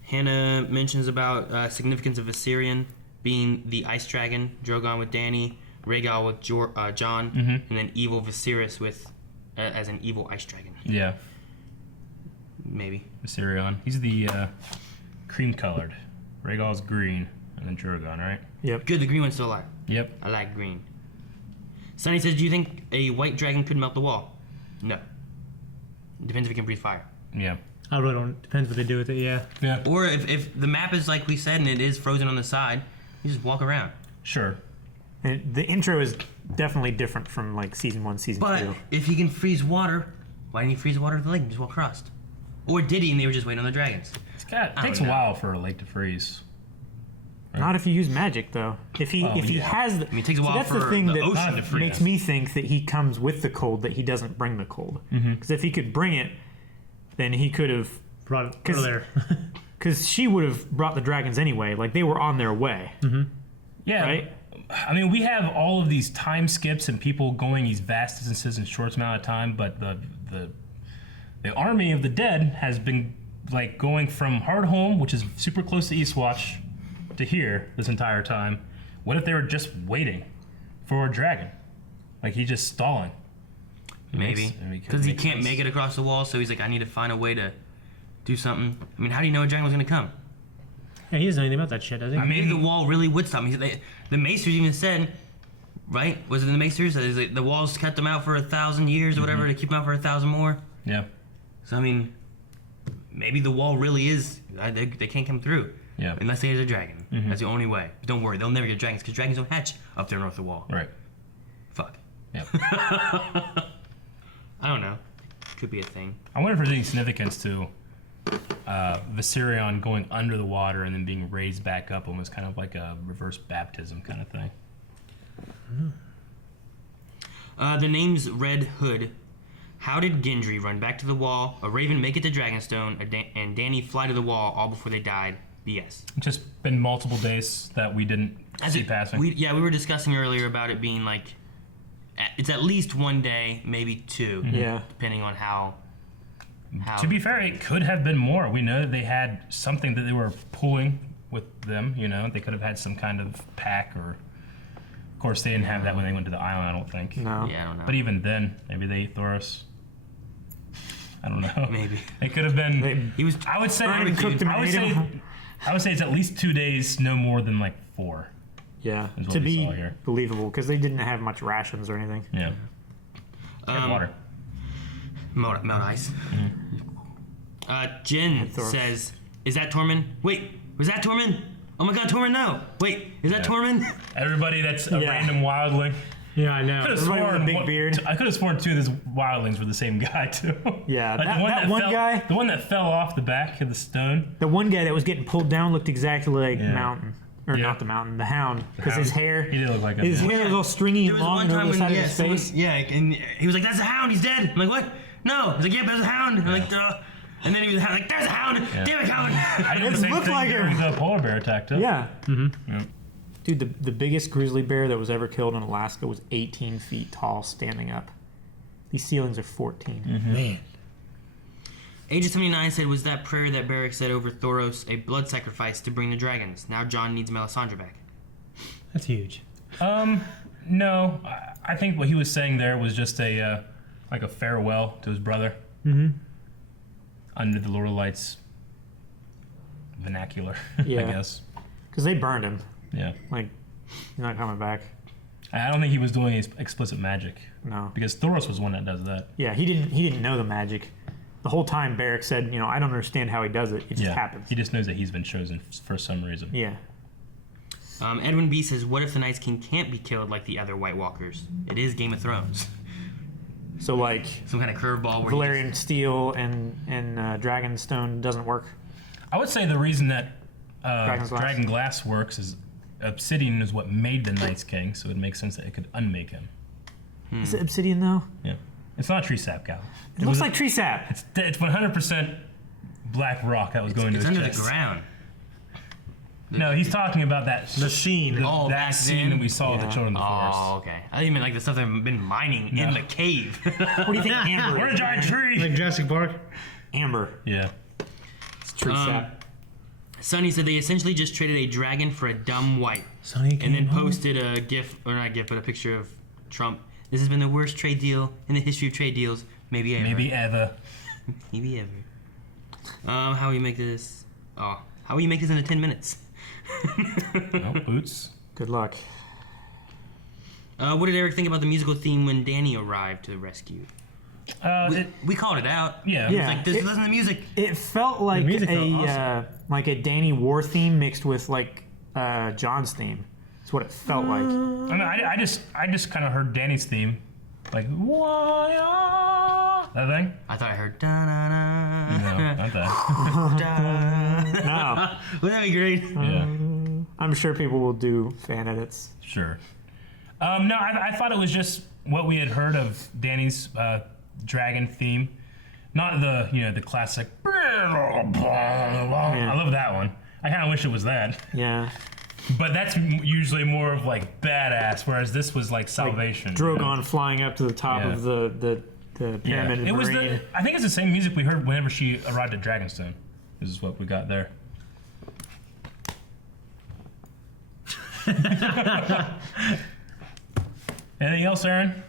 Hannah mentions about significance of Viserion being the ice dragon, Drogon with Dany, Rhaegal with Jon, and then evil Viserys with as an evil ice dragon. Yeah. Maybe. Viserion. He's the cream colored. Rhaegal's green, and then Drogon, right? Yep. Good, the green one's still alive. Yep. I like green. Sunny says, do you think a white dragon could melt the wall? No. Depends if it can breathe fire. Yeah. I really don't. Depends what they do with it. Yeah. Yeah. Or if the map is like we said and it is frozen on the side, you just walk around. Sure. And the intro is definitely different from like season 1, season 2. But if he can freeze water, why didn't he freeze water to the lake and just walk across? Or did he and they were just waiting on the dragons? It takes a while for a lake to freeze. Right? Not if you use magic, though. If he has, I mean, it takes a while that's for the thing the that ocean to freeze. makes me think that he comes with the cold, that he doesn't bring the cold. Because if he could bring it, then he could have brought it earlier. Because she would have brought the dragons anyway. Like they were on their way. Yeah. Right. I mean, we have all of these time skips and people going these vast distances in short amount of time, but the army of the dead has been like going from Hardhome, which is super close to Eastwatch, to here this entire time. What if they were just waiting for a dragon? Like he's just stalling. Maybe. Because he can't make it across the wall, so he's like, I need to find a way to do something. I mean, how do you know a dragon was going to come? Yeah, he doesn't know anything about that shit, does he? I mean, maybe the wall really would stop him. The Maesters even said, right? Was it the Maesters? That is like, the walls kept them out for 1,000 years or whatever to keep them out for 1,000 more. Yeah. So, I mean, maybe the wall really is, they can't come through. Yeah. Unless there's a dragon. That's the only way. But don't worry, they'll never get dragons because dragons don't hatch up there north of the wall. Right. Fuck. Yep. I don't know. Could be a thing. I wonder if there's any significance to Viserion going under the water and then being raised back up, almost kind of like a reverse baptism kind of thing. The name's Red Hood. How did Gendry run back to the wall, a raven make it to Dragonstone, and Dany fly to the wall all before they died? BS. Just been multiple days that we didn't see passing. We were discussing earlier about it being like, it's at least one day, maybe two. Yeah. Depending on how. To be fair, it could have been more. We know that they had something that they were pulling with them, you know. They could have had some kind of pack or... Of course, they didn't have that when they went to the island, I don't think. No. Yeah, I don't know. But even then, maybe they ate Thoros. I don't know. Maybe. It could have been... He was... I would say... I would say it's at least 2 days, no more than like 4. Yeah. Is what To we be saw here. believable, because they didn't have much rations or anything. Yeah. Water. Melt ice. Jen says, is that Tormund? Wait, was that Tormund? Oh my god, Tormund, no! Wait, is that Tormund? Everybody that's a random wildling. Yeah, I know. I could have Everybody with sworn a big beard. I could have sworn 2 of these wildlings were the same guy too. Yeah, Like that one guy. the one that fell off the back of the stone. The one guy that was getting pulled down looked exactly like Yeah. Mountain. Or Yeah. not the Mountain, the Hound. Because Hound. his hair... He did look like him. His yeah. hair was all stringy There and was long one and time over the when, side yeah, of his someone, face. yeah, and he was like, that's a hound, he's dead. I'm like, what? No. He's like, yeah, but there's a hound. I'm like, duh. And then he was like, there's a hound. Yeah. Damn it, hound. I did It the same looked thing like during him. the polar bear attack too. Yeah. Yeah. Dude, the biggest grizzly bear that was ever killed in Alaska was 18 feet tall standing up. These ceilings are 14. Man. Agent 79 said, was that prayer that Beric said over Thoros a blood sacrifice to bring the dragons? Now Jon needs Melisandre back. That's huge. No, I think what he was saying there was just a like a farewell to his brother. Under the Lord of Lights vernacular, Yeah. I guess. Because they burned him. Yeah. Like, he's not coming back. I don't think he was doing explicit magic No. because Thoros was the one that does that. Yeah, he didn't know the magic. The whole time Beric said, I don't understand how he does it. It just happens. He just knows that he's been chosen for some reason. Yeah. Edwin B says, what if the Night's King can't be killed like the other White Walkers? It is Game of Thrones. So, like, Some kind of curveball where Valerian Steel and Dragonstone doesn't work. I would say the reason that Dragon's Glass. Dragon Glass works is obsidian is what made the Night's King, so it makes sense that it could unmake him. Is it obsidian, though? Yeah. It's not tree sap, Cal. It looks like tree sap. It's 100% black rock that was going to it's his under chest. the ground. No, he's talking about that The scene. Oh, that back scene then? that we saw with the Yeah. Children of the Forest. Oh, okay. I thought you meant like the stuff they've been mining in the cave. What do you think amber We're a is? giant tree. Like Jurassic Park. Amber. Yeah. It's tree sap. Sonny said they essentially just traded a dragon for a dumb white. Sonny And then came home. posted a GIF, or not a GIF, but a picture of Trump. This has been the worst trade deal in the history of trade deals, maybe ever. Maybe ever. Maybe ever. How will you make this? Oh, how will you make this into 10 minutes? No, Boots. Good luck. What did Eric think about the musical theme when Danny arrived to the rescue? We called it out. Yeah. It was like, this isn't the music. It felt like music felt a awesome. like a Danny War theme mixed with like John's theme. That's what it felt like. I mean, I just kind of heard Danny's theme, like why that thing. I thought I heard da da da. No, not that. No. Wouldn't that be great? Yeah, I'm sure people will do fan edits. sure. No, I thought it was just what we had heard of Danny's dragon theme, not the classic. I love that one. I kind of wish it was that. Yeah. But that's usually more of like badass, whereas this was like salvation. Like Drogon flying up to the top of the pyramid. It was Marine. I think it's the same music we heard whenever she arrived at Dragonstone. This is what we got there. Anything else, Aaron?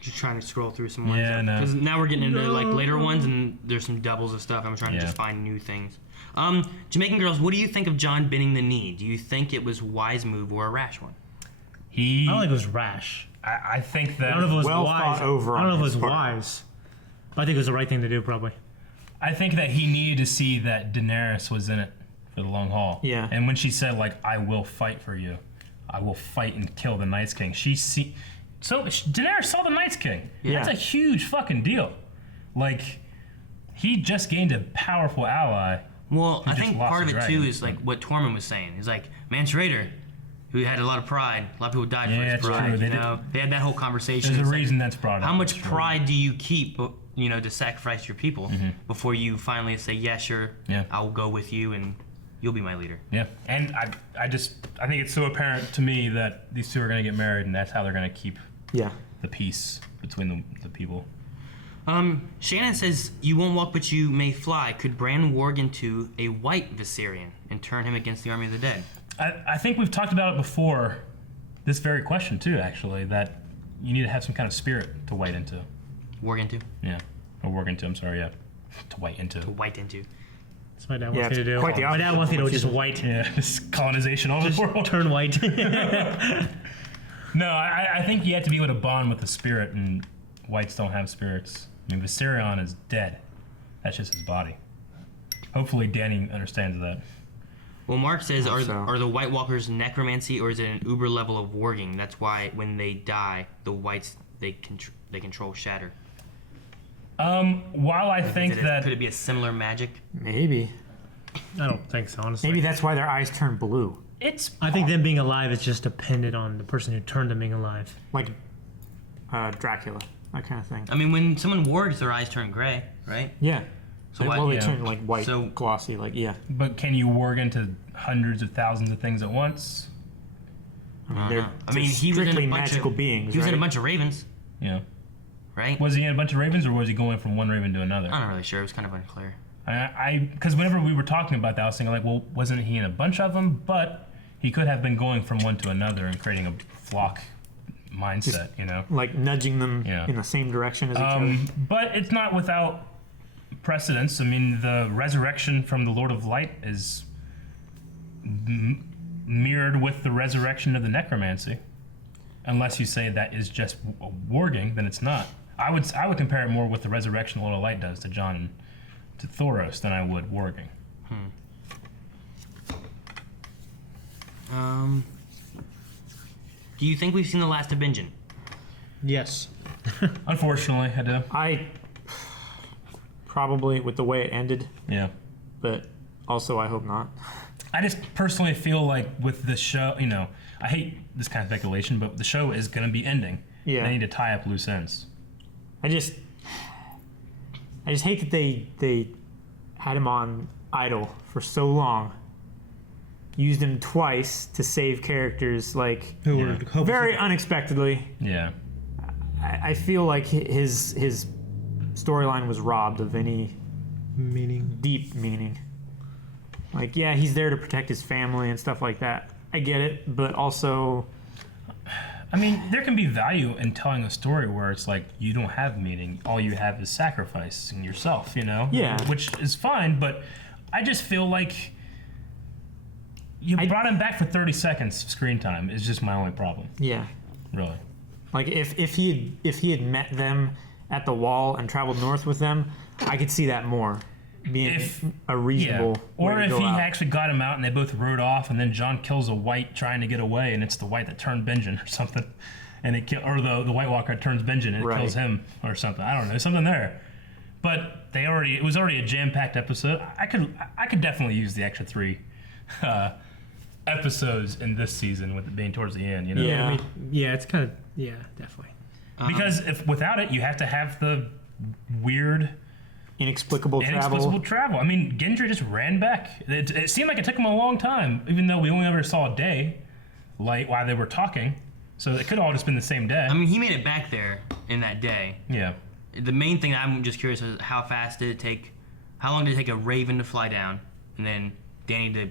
Just trying to scroll through some ones. Yeah, no. Because now we're getting into like later ones, and there's some doubles of stuff. I'm trying to just find new things. Jamaican girls, what do you think of John bending the knee? Do you think it was a wise move or a rash one? I don't think it was rash. I think that I don't know if it was well wise. thought over I don't know if on it was his part. wise. But I think it was the right thing to do, probably. I think that he needed to see that Daenerys was in it for the long haul. Yeah. And when she said like, "I will fight for you, I will fight and kill the Night's King," Daenerys saw the Night's King. Yeah. That's a huge fucking deal. Like, he just gained a powerful ally. Well, He I just think lost part of the it dragon. too is like what Tormund was saying. He's like, Mance Rayder, who had a lot of pride. A lot of people died for Yeah, his it's pride. true. You know, they had that whole conversation. There's a It's like, reason that's brought up. how much That's true. pride do you keep, to sacrifice your people before you finally say, yeah, sure, Yeah. I will go with you and you'll be my leader. Yeah, and I think it's so apparent to me that these two are going to get married, and that's how they're going to keep the peace between the people. Shannon says, you won't walk but you may fly. Could Bran warg into a white Viserion and turn him against the army of the dead? I think we've talked about it before, this very question too, actually, that you need to have some kind of spirit to white into. Warg into? Yeah, or warg into, I'm sorry, yeah. To white into. To white into. That's what my dad Yeah, wants me to do. quite the My dad opposite wants me of to what just you- white. Yeah, just colonization all over the world. Turn white. No, I think you have to be able to bond with the spirit, and whites don't have spirits. I mean, Viserion is dead. That's just his body. Hopefully Danny understands that. Well, Mark says, Hope are so. the White Walkers necromancy, or is it an uber level of warging? That's why when they die, the whites, they control shatter. While I think that... Could it be a similar magic? Maybe. I don't think so, honestly. Maybe that's why their eyes turn blue. I think them being alive is just dependent on the person who turned them being alive. Like Dracula, that kind of thing. I mean, when someone wargs, their eyes turn gray, right? Yeah. So Well, why- they yeah. turn like white, So- glossy, like, yeah. But can you warg into hundreds of thousands of things at once? I mean, they're, I mean, he was in strictly a bunch magical of beings, He was in a right? bunch of ravens, Yeah. right? Was he in a bunch of ravens, or was he going from one raven to another? I'm not really sure. It was kind of unclear. Because whenever we were talking about that, I was thinking like, well, wasn't he in a bunch of them? But he could have been going from one to another and creating a flock mindset, you know? Like nudging them Yeah. in the same direction as each other. But it's not without precedence. I mean, the resurrection from the Lord of Light is mirrored with the resurrection of the necromancy. Unless you say that is just warging, then it's not. I would compare it more with the resurrection the Lord of Light does to Jon and to Thoros than I would warging. Do you think we've seen the last of Benjen? Yes. Unfortunately, I do. I probably with the way it ended, Yeah. but also I hope not. I just personally feel like with the show, you know, I hate this kind of speculation, but the show is going to be ending. Yeah. They need to tie up loose ends. I just hate that they had him on idle for so long. Used him twice to save characters like Who were hopeless. very unexpectedly. Yeah. I feel like his storyline was robbed of any Meaning. deep meaning. Like, yeah, he's there to protect his family and stuff like that. I get it, but also, I mean, there can be value in telling a story where it's like you don't have meaning. All you have is sacrificing yourself, you know? Yeah. Which is fine, but I just feel like you brought him back for 30 seconds of screen time is just my only problem. yeah. Really. Like, if he had met them at the wall and traveled north with them, I could see that more being a reasonable way Or to if go he out. actually got him out and they both rode off and then John kills a white trying to get away and it's the white that turned Benjen or something. And or the White Walker turns Benjen and it kills him or something. I don't know. There's something there. But it was already a jam-packed episode. I could definitely use the extra 3 episodes in this season with it being towards the end, you know? Yeah, it's kind of, definitely. Because if without it, you have to have the weird, inexplicable travel. I mean, Gendry just ran back. It seemed like it took him a long time, even though we only ever saw a day, like while they were talking. So it could have all just been the same day. I mean, he made it back there in that day. Yeah. The main thing I'm just curious is how long did it take a raven to fly down, and then Danny to,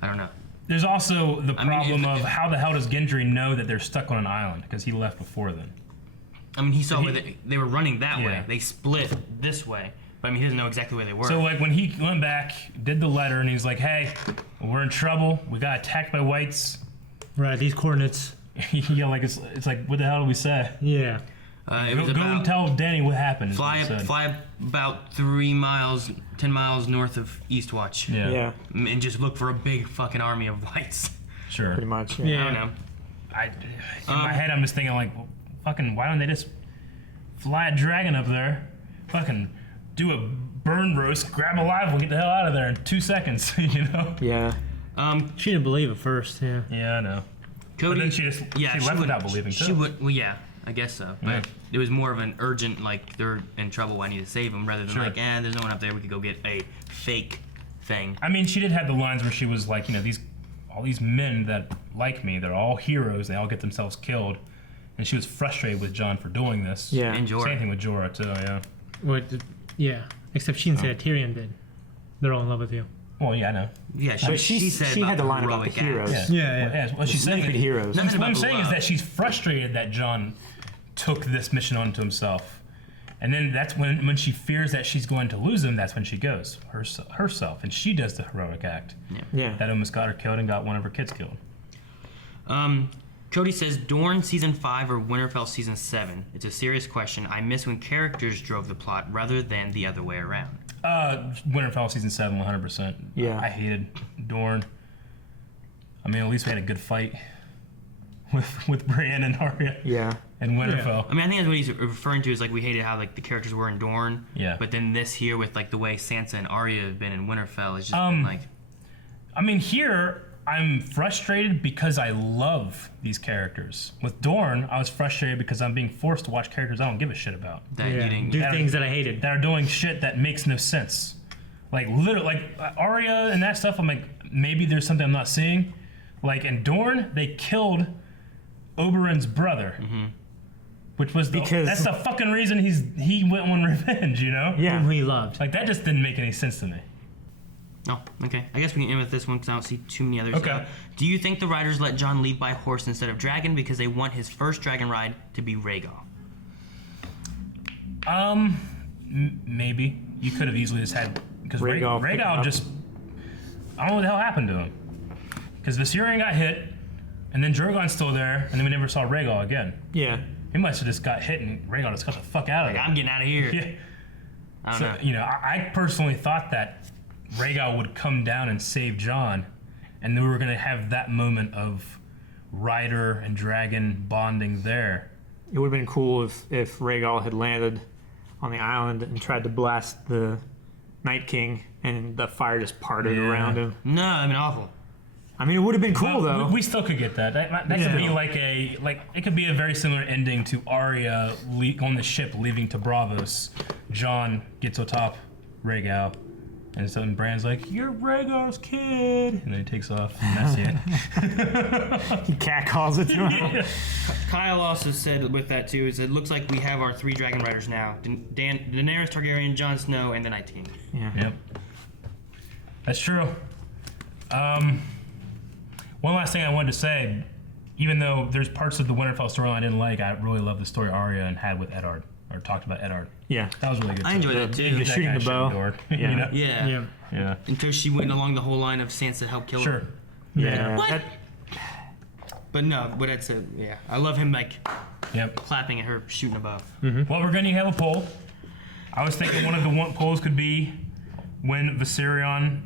I don't know. There's also the problem of how the hell does Gendry know that they're stuck on an island because he left before then. I mean, he saw where they were running that way. They split this way. But I mean, he doesn't know exactly where they were. So like when he went back, did the letter, and he's like, "Hey, we're in trouble. We got attacked by whites." Right, these coordinates. Yeah, like it's like what the hell do we say? Yeah. Go and tell Danny what happened. Fly about 10 miles north of Eastwatch. Yeah. And just look for a big fucking army of whites. Sure. Pretty much. Yeah. I don't know. In my head, I'm just thinking like, well, fucking, why don't they just fly a dragon up there, fucking do a burn roast, grab a live one, get the hell out of there in 2 seconds, you know? Yeah. She didn't believe at first. Yeah. Yeah, I know. Cody, but then she left without believing too. She would. Well, yeah. I guess so, but it was more of an urgent, like they're in trouble, I need to save them, rather than like, there's no one up there, we could go get a fake thing. I mean, she did have the lines where she was like, all these men that like me, they're all heroes, they all get themselves killed, and she was frustrated with Jon for doing this. Yeah, and Jorah. Same thing with Jorah too. Yeah. Yeah, except she didn't say that Tyrion did. They're all in love with you. Well, yeah, I know. Yeah, she said she had the line about the heroes. Yeah. Well, she's saying heroes. What I'm saying is that she's frustrated that Jon took this mission onto himself, and then that's when she fears that she's going to lose him. That's when she goes herself, and she does the heroic act. Yeah. That almost got her killed and got one of her kids killed. Cody says Dorne season 5 or Winterfell season 7. It's a serious question. I miss when characters drove the plot rather than the other way around. Winterfell season 7, 100%. Yeah. I hated Dorne. I mean, at least we had a good fight with Brienne and Arya. Yeah. And Winterfell. I mean, I think that's what he's referring to is like we hated how like the characters were in Dorne. Yeah. But then this here with like the way Sansa and Arya have been in Winterfell is just like. I mean, here I'm frustrated because I love these characters. With Dorne, I was frustrated because I'm being forced to watch characters I don't give a shit about. Do things that I hated. That are doing shit that makes no sense. Like literally, like Arya and that stuff. I'm like, maybe there's something I'm not seeing. Like in Dorne, they killed Oberyn's brother. Mm-hmm. Which was that's the fucking reason he went on revenge, you know? Yeah. Who he loved. Like that just didn't make any sense to me. Oh, okay. I guess we can end with this one because I don't see too many others. Okay. Do you think the writers let Jon leave by horse instead of dragon because they want his first dragon ride to be Rhaegal? Maybe. You could have easily just had because Rhaegal just I don't know what the hell happened to him. Because Viserion got hit, and then Drogon's still there, and then we never saw Rhaegal again. Yeah. He must have just got hit and Rhaegal just got the fuck out of there. I'm getting out of here. Yeah. I don't know. You know, I personally thought that Rhaegal would come down and save Jon, and then we were going to have that moment of rider and dragon bonding there. It would have been cool if Rhaegal had landed on the island and tried to blast the Night King, and the fire just parted around him. No, I mean awful. I mean, it would have been cool though. We still could get that. That could be like it could be a very similar ending to Arya on the ship leaving to Braavos. Jon gets atop Rhaegal, and so Bran's like, "You're Rhaegal's kid," and then he takes off. And that's it. He catcalls it to him. Yeah. Kyle also said with that too is it looks like we have our 3 dragon riders now: Daenerys Targaryen, Jon Snow, and the Night King. Yeah. Yep. That's true. One last thing I wanted to say, even though there's parts of the Winterfell storyline I didn't like, I really love the story Arya had with Eddard, or talked about Eddard. Yeah. That was really good. I enjoyed that too. The shooting the bow. You Yeah. know? Yeah. Yeah. Because she went along the whole line of Sansa helped kill Sure. her. Yeah. What? But no, but that's a, yeah. I love him like Yep. clapping at her shooting a bow. Well, we're going to have a poll. I was thinking one of the polls could be when Viserion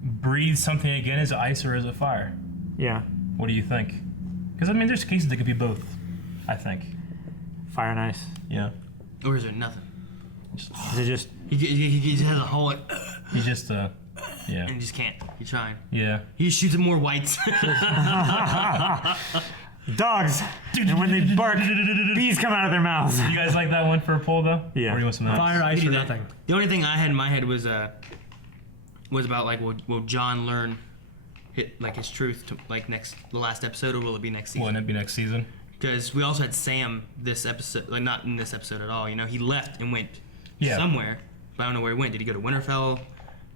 breathes something again, is it ice or is it fire? Yeah. What do you think? Because, I mean, there's cases that could be both, I think. Fire and ice. Yeah. Or is it nothing? Is it just... He just has a whole like, He's just, yeah. and he just can't. He's trying. Yeah. He just shoots at more whites. Dogs! And when they bark, bees come out of their mouths. You guys like that one for a poll, though? Yeah. Or do you want some else? Fire, ice, We or do that. nothing. The only thing I had in my head was about like will John learn his truth to like the last episode, or will it be next season? Wouldn't it be next season? Because we also had Sam this episode, like not in this episode at all. You know, he left and went Yeah. somewhere, but I don't know where he went. Did he go to Winterfell?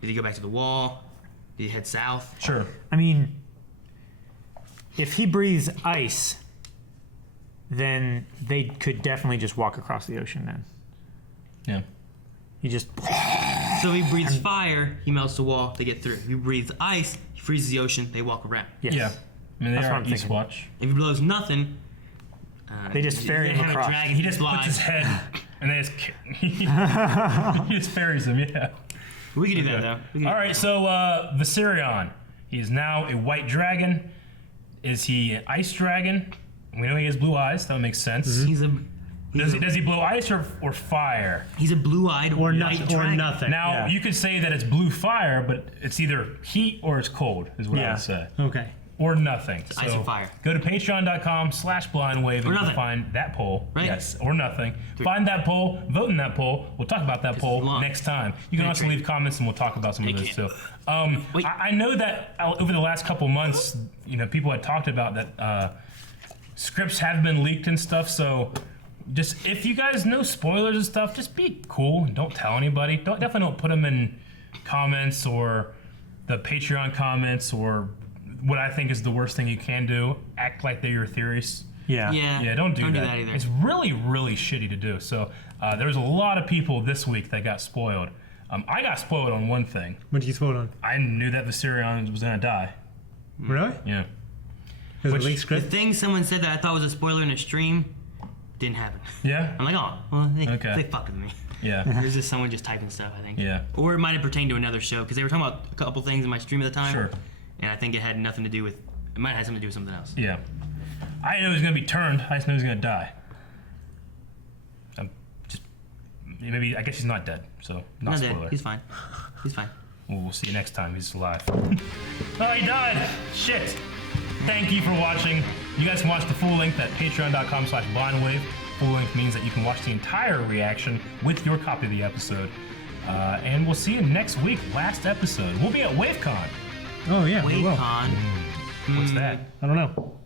Did he go back to the Wall? Did he head south? Sure. I mean, if he breathes ice, then they could definitely just walk across the ocean then. Yeah. He just... So if he breathes fire, he melts the wall. They get through. If he breathes ice, he freezes the ocean. They walk around. Yes. Yeah. I mean, they That's are what I'm East thinking. Watch. If he blows nothing, They just ferry they him have a across. dragon He just puts flies. his head, and they just... he just ferries him, yeah. We can do that though. We can All do right, so Viserion. He is now a white dragon. Is he an ice dragon? We know he has blue eyes. That makes sense. that. Does he blow ice or fire? He's a blue-eyed Or white nothing. Or dragon. nothing. Now, you could say that it's blue fire, but it's either heat or it's cold, is what I Yeah. would say. Okay. Or nothing. ice or fire. Go to patreon.com/blindwave and you nothing. can find that poll. Right. Yes, or nothing. Find that poll, vote in that poll. We'll talk about that poll long. next time. You can also leave comments and we'll talk about some of those too. Wait. I know that over the last couple months, people had talked about that scripts have been leaked and stuff, so just if you guys know spoilers and stuff, just be cool. Don't tell anybody. Definitely don't put them in comments or the Patreon comments or what I think is the worst thing you can do. Act like they're your theories. Yeah. Yeah, don't do that. either. It's really, really shitty to do. So there was a lot of people this week that got spoiled. I got spoiled on one thing. What did you spoil on? I knew that Viserion was gonna die. Really? Yeah. Because Which- the leaked The script? thing someone said that I thought was a spoiler in a stream didn't happen. Yeah. I'm like, oh, well, Okay. they fucked with me. Yeah. There's just someone just typing stuff, I think. Yeah. Or it might have pertained to another show because they were talking about a couple things in my stream at the time. Sure. And I think it had nothing to do with. It might have had something to do with something else. Yeah. I didn't know he was gonna be turned. I just knew he was gonna die. Maybe I guess he's not dead, so not dead. spoiler. He's fine. He's fine. We'll see you next time. He's alive. Oh, he died! Shit! Thank you for watching. You guys can watch the full length at patreon.com/blindwave. Full length means that you can watch the entire reaction with your copy of the episode. And we'll see you next week, last episode. We'll be at WaveCon. Oh, yeah. we will. WaveCon. What's that? I don't know.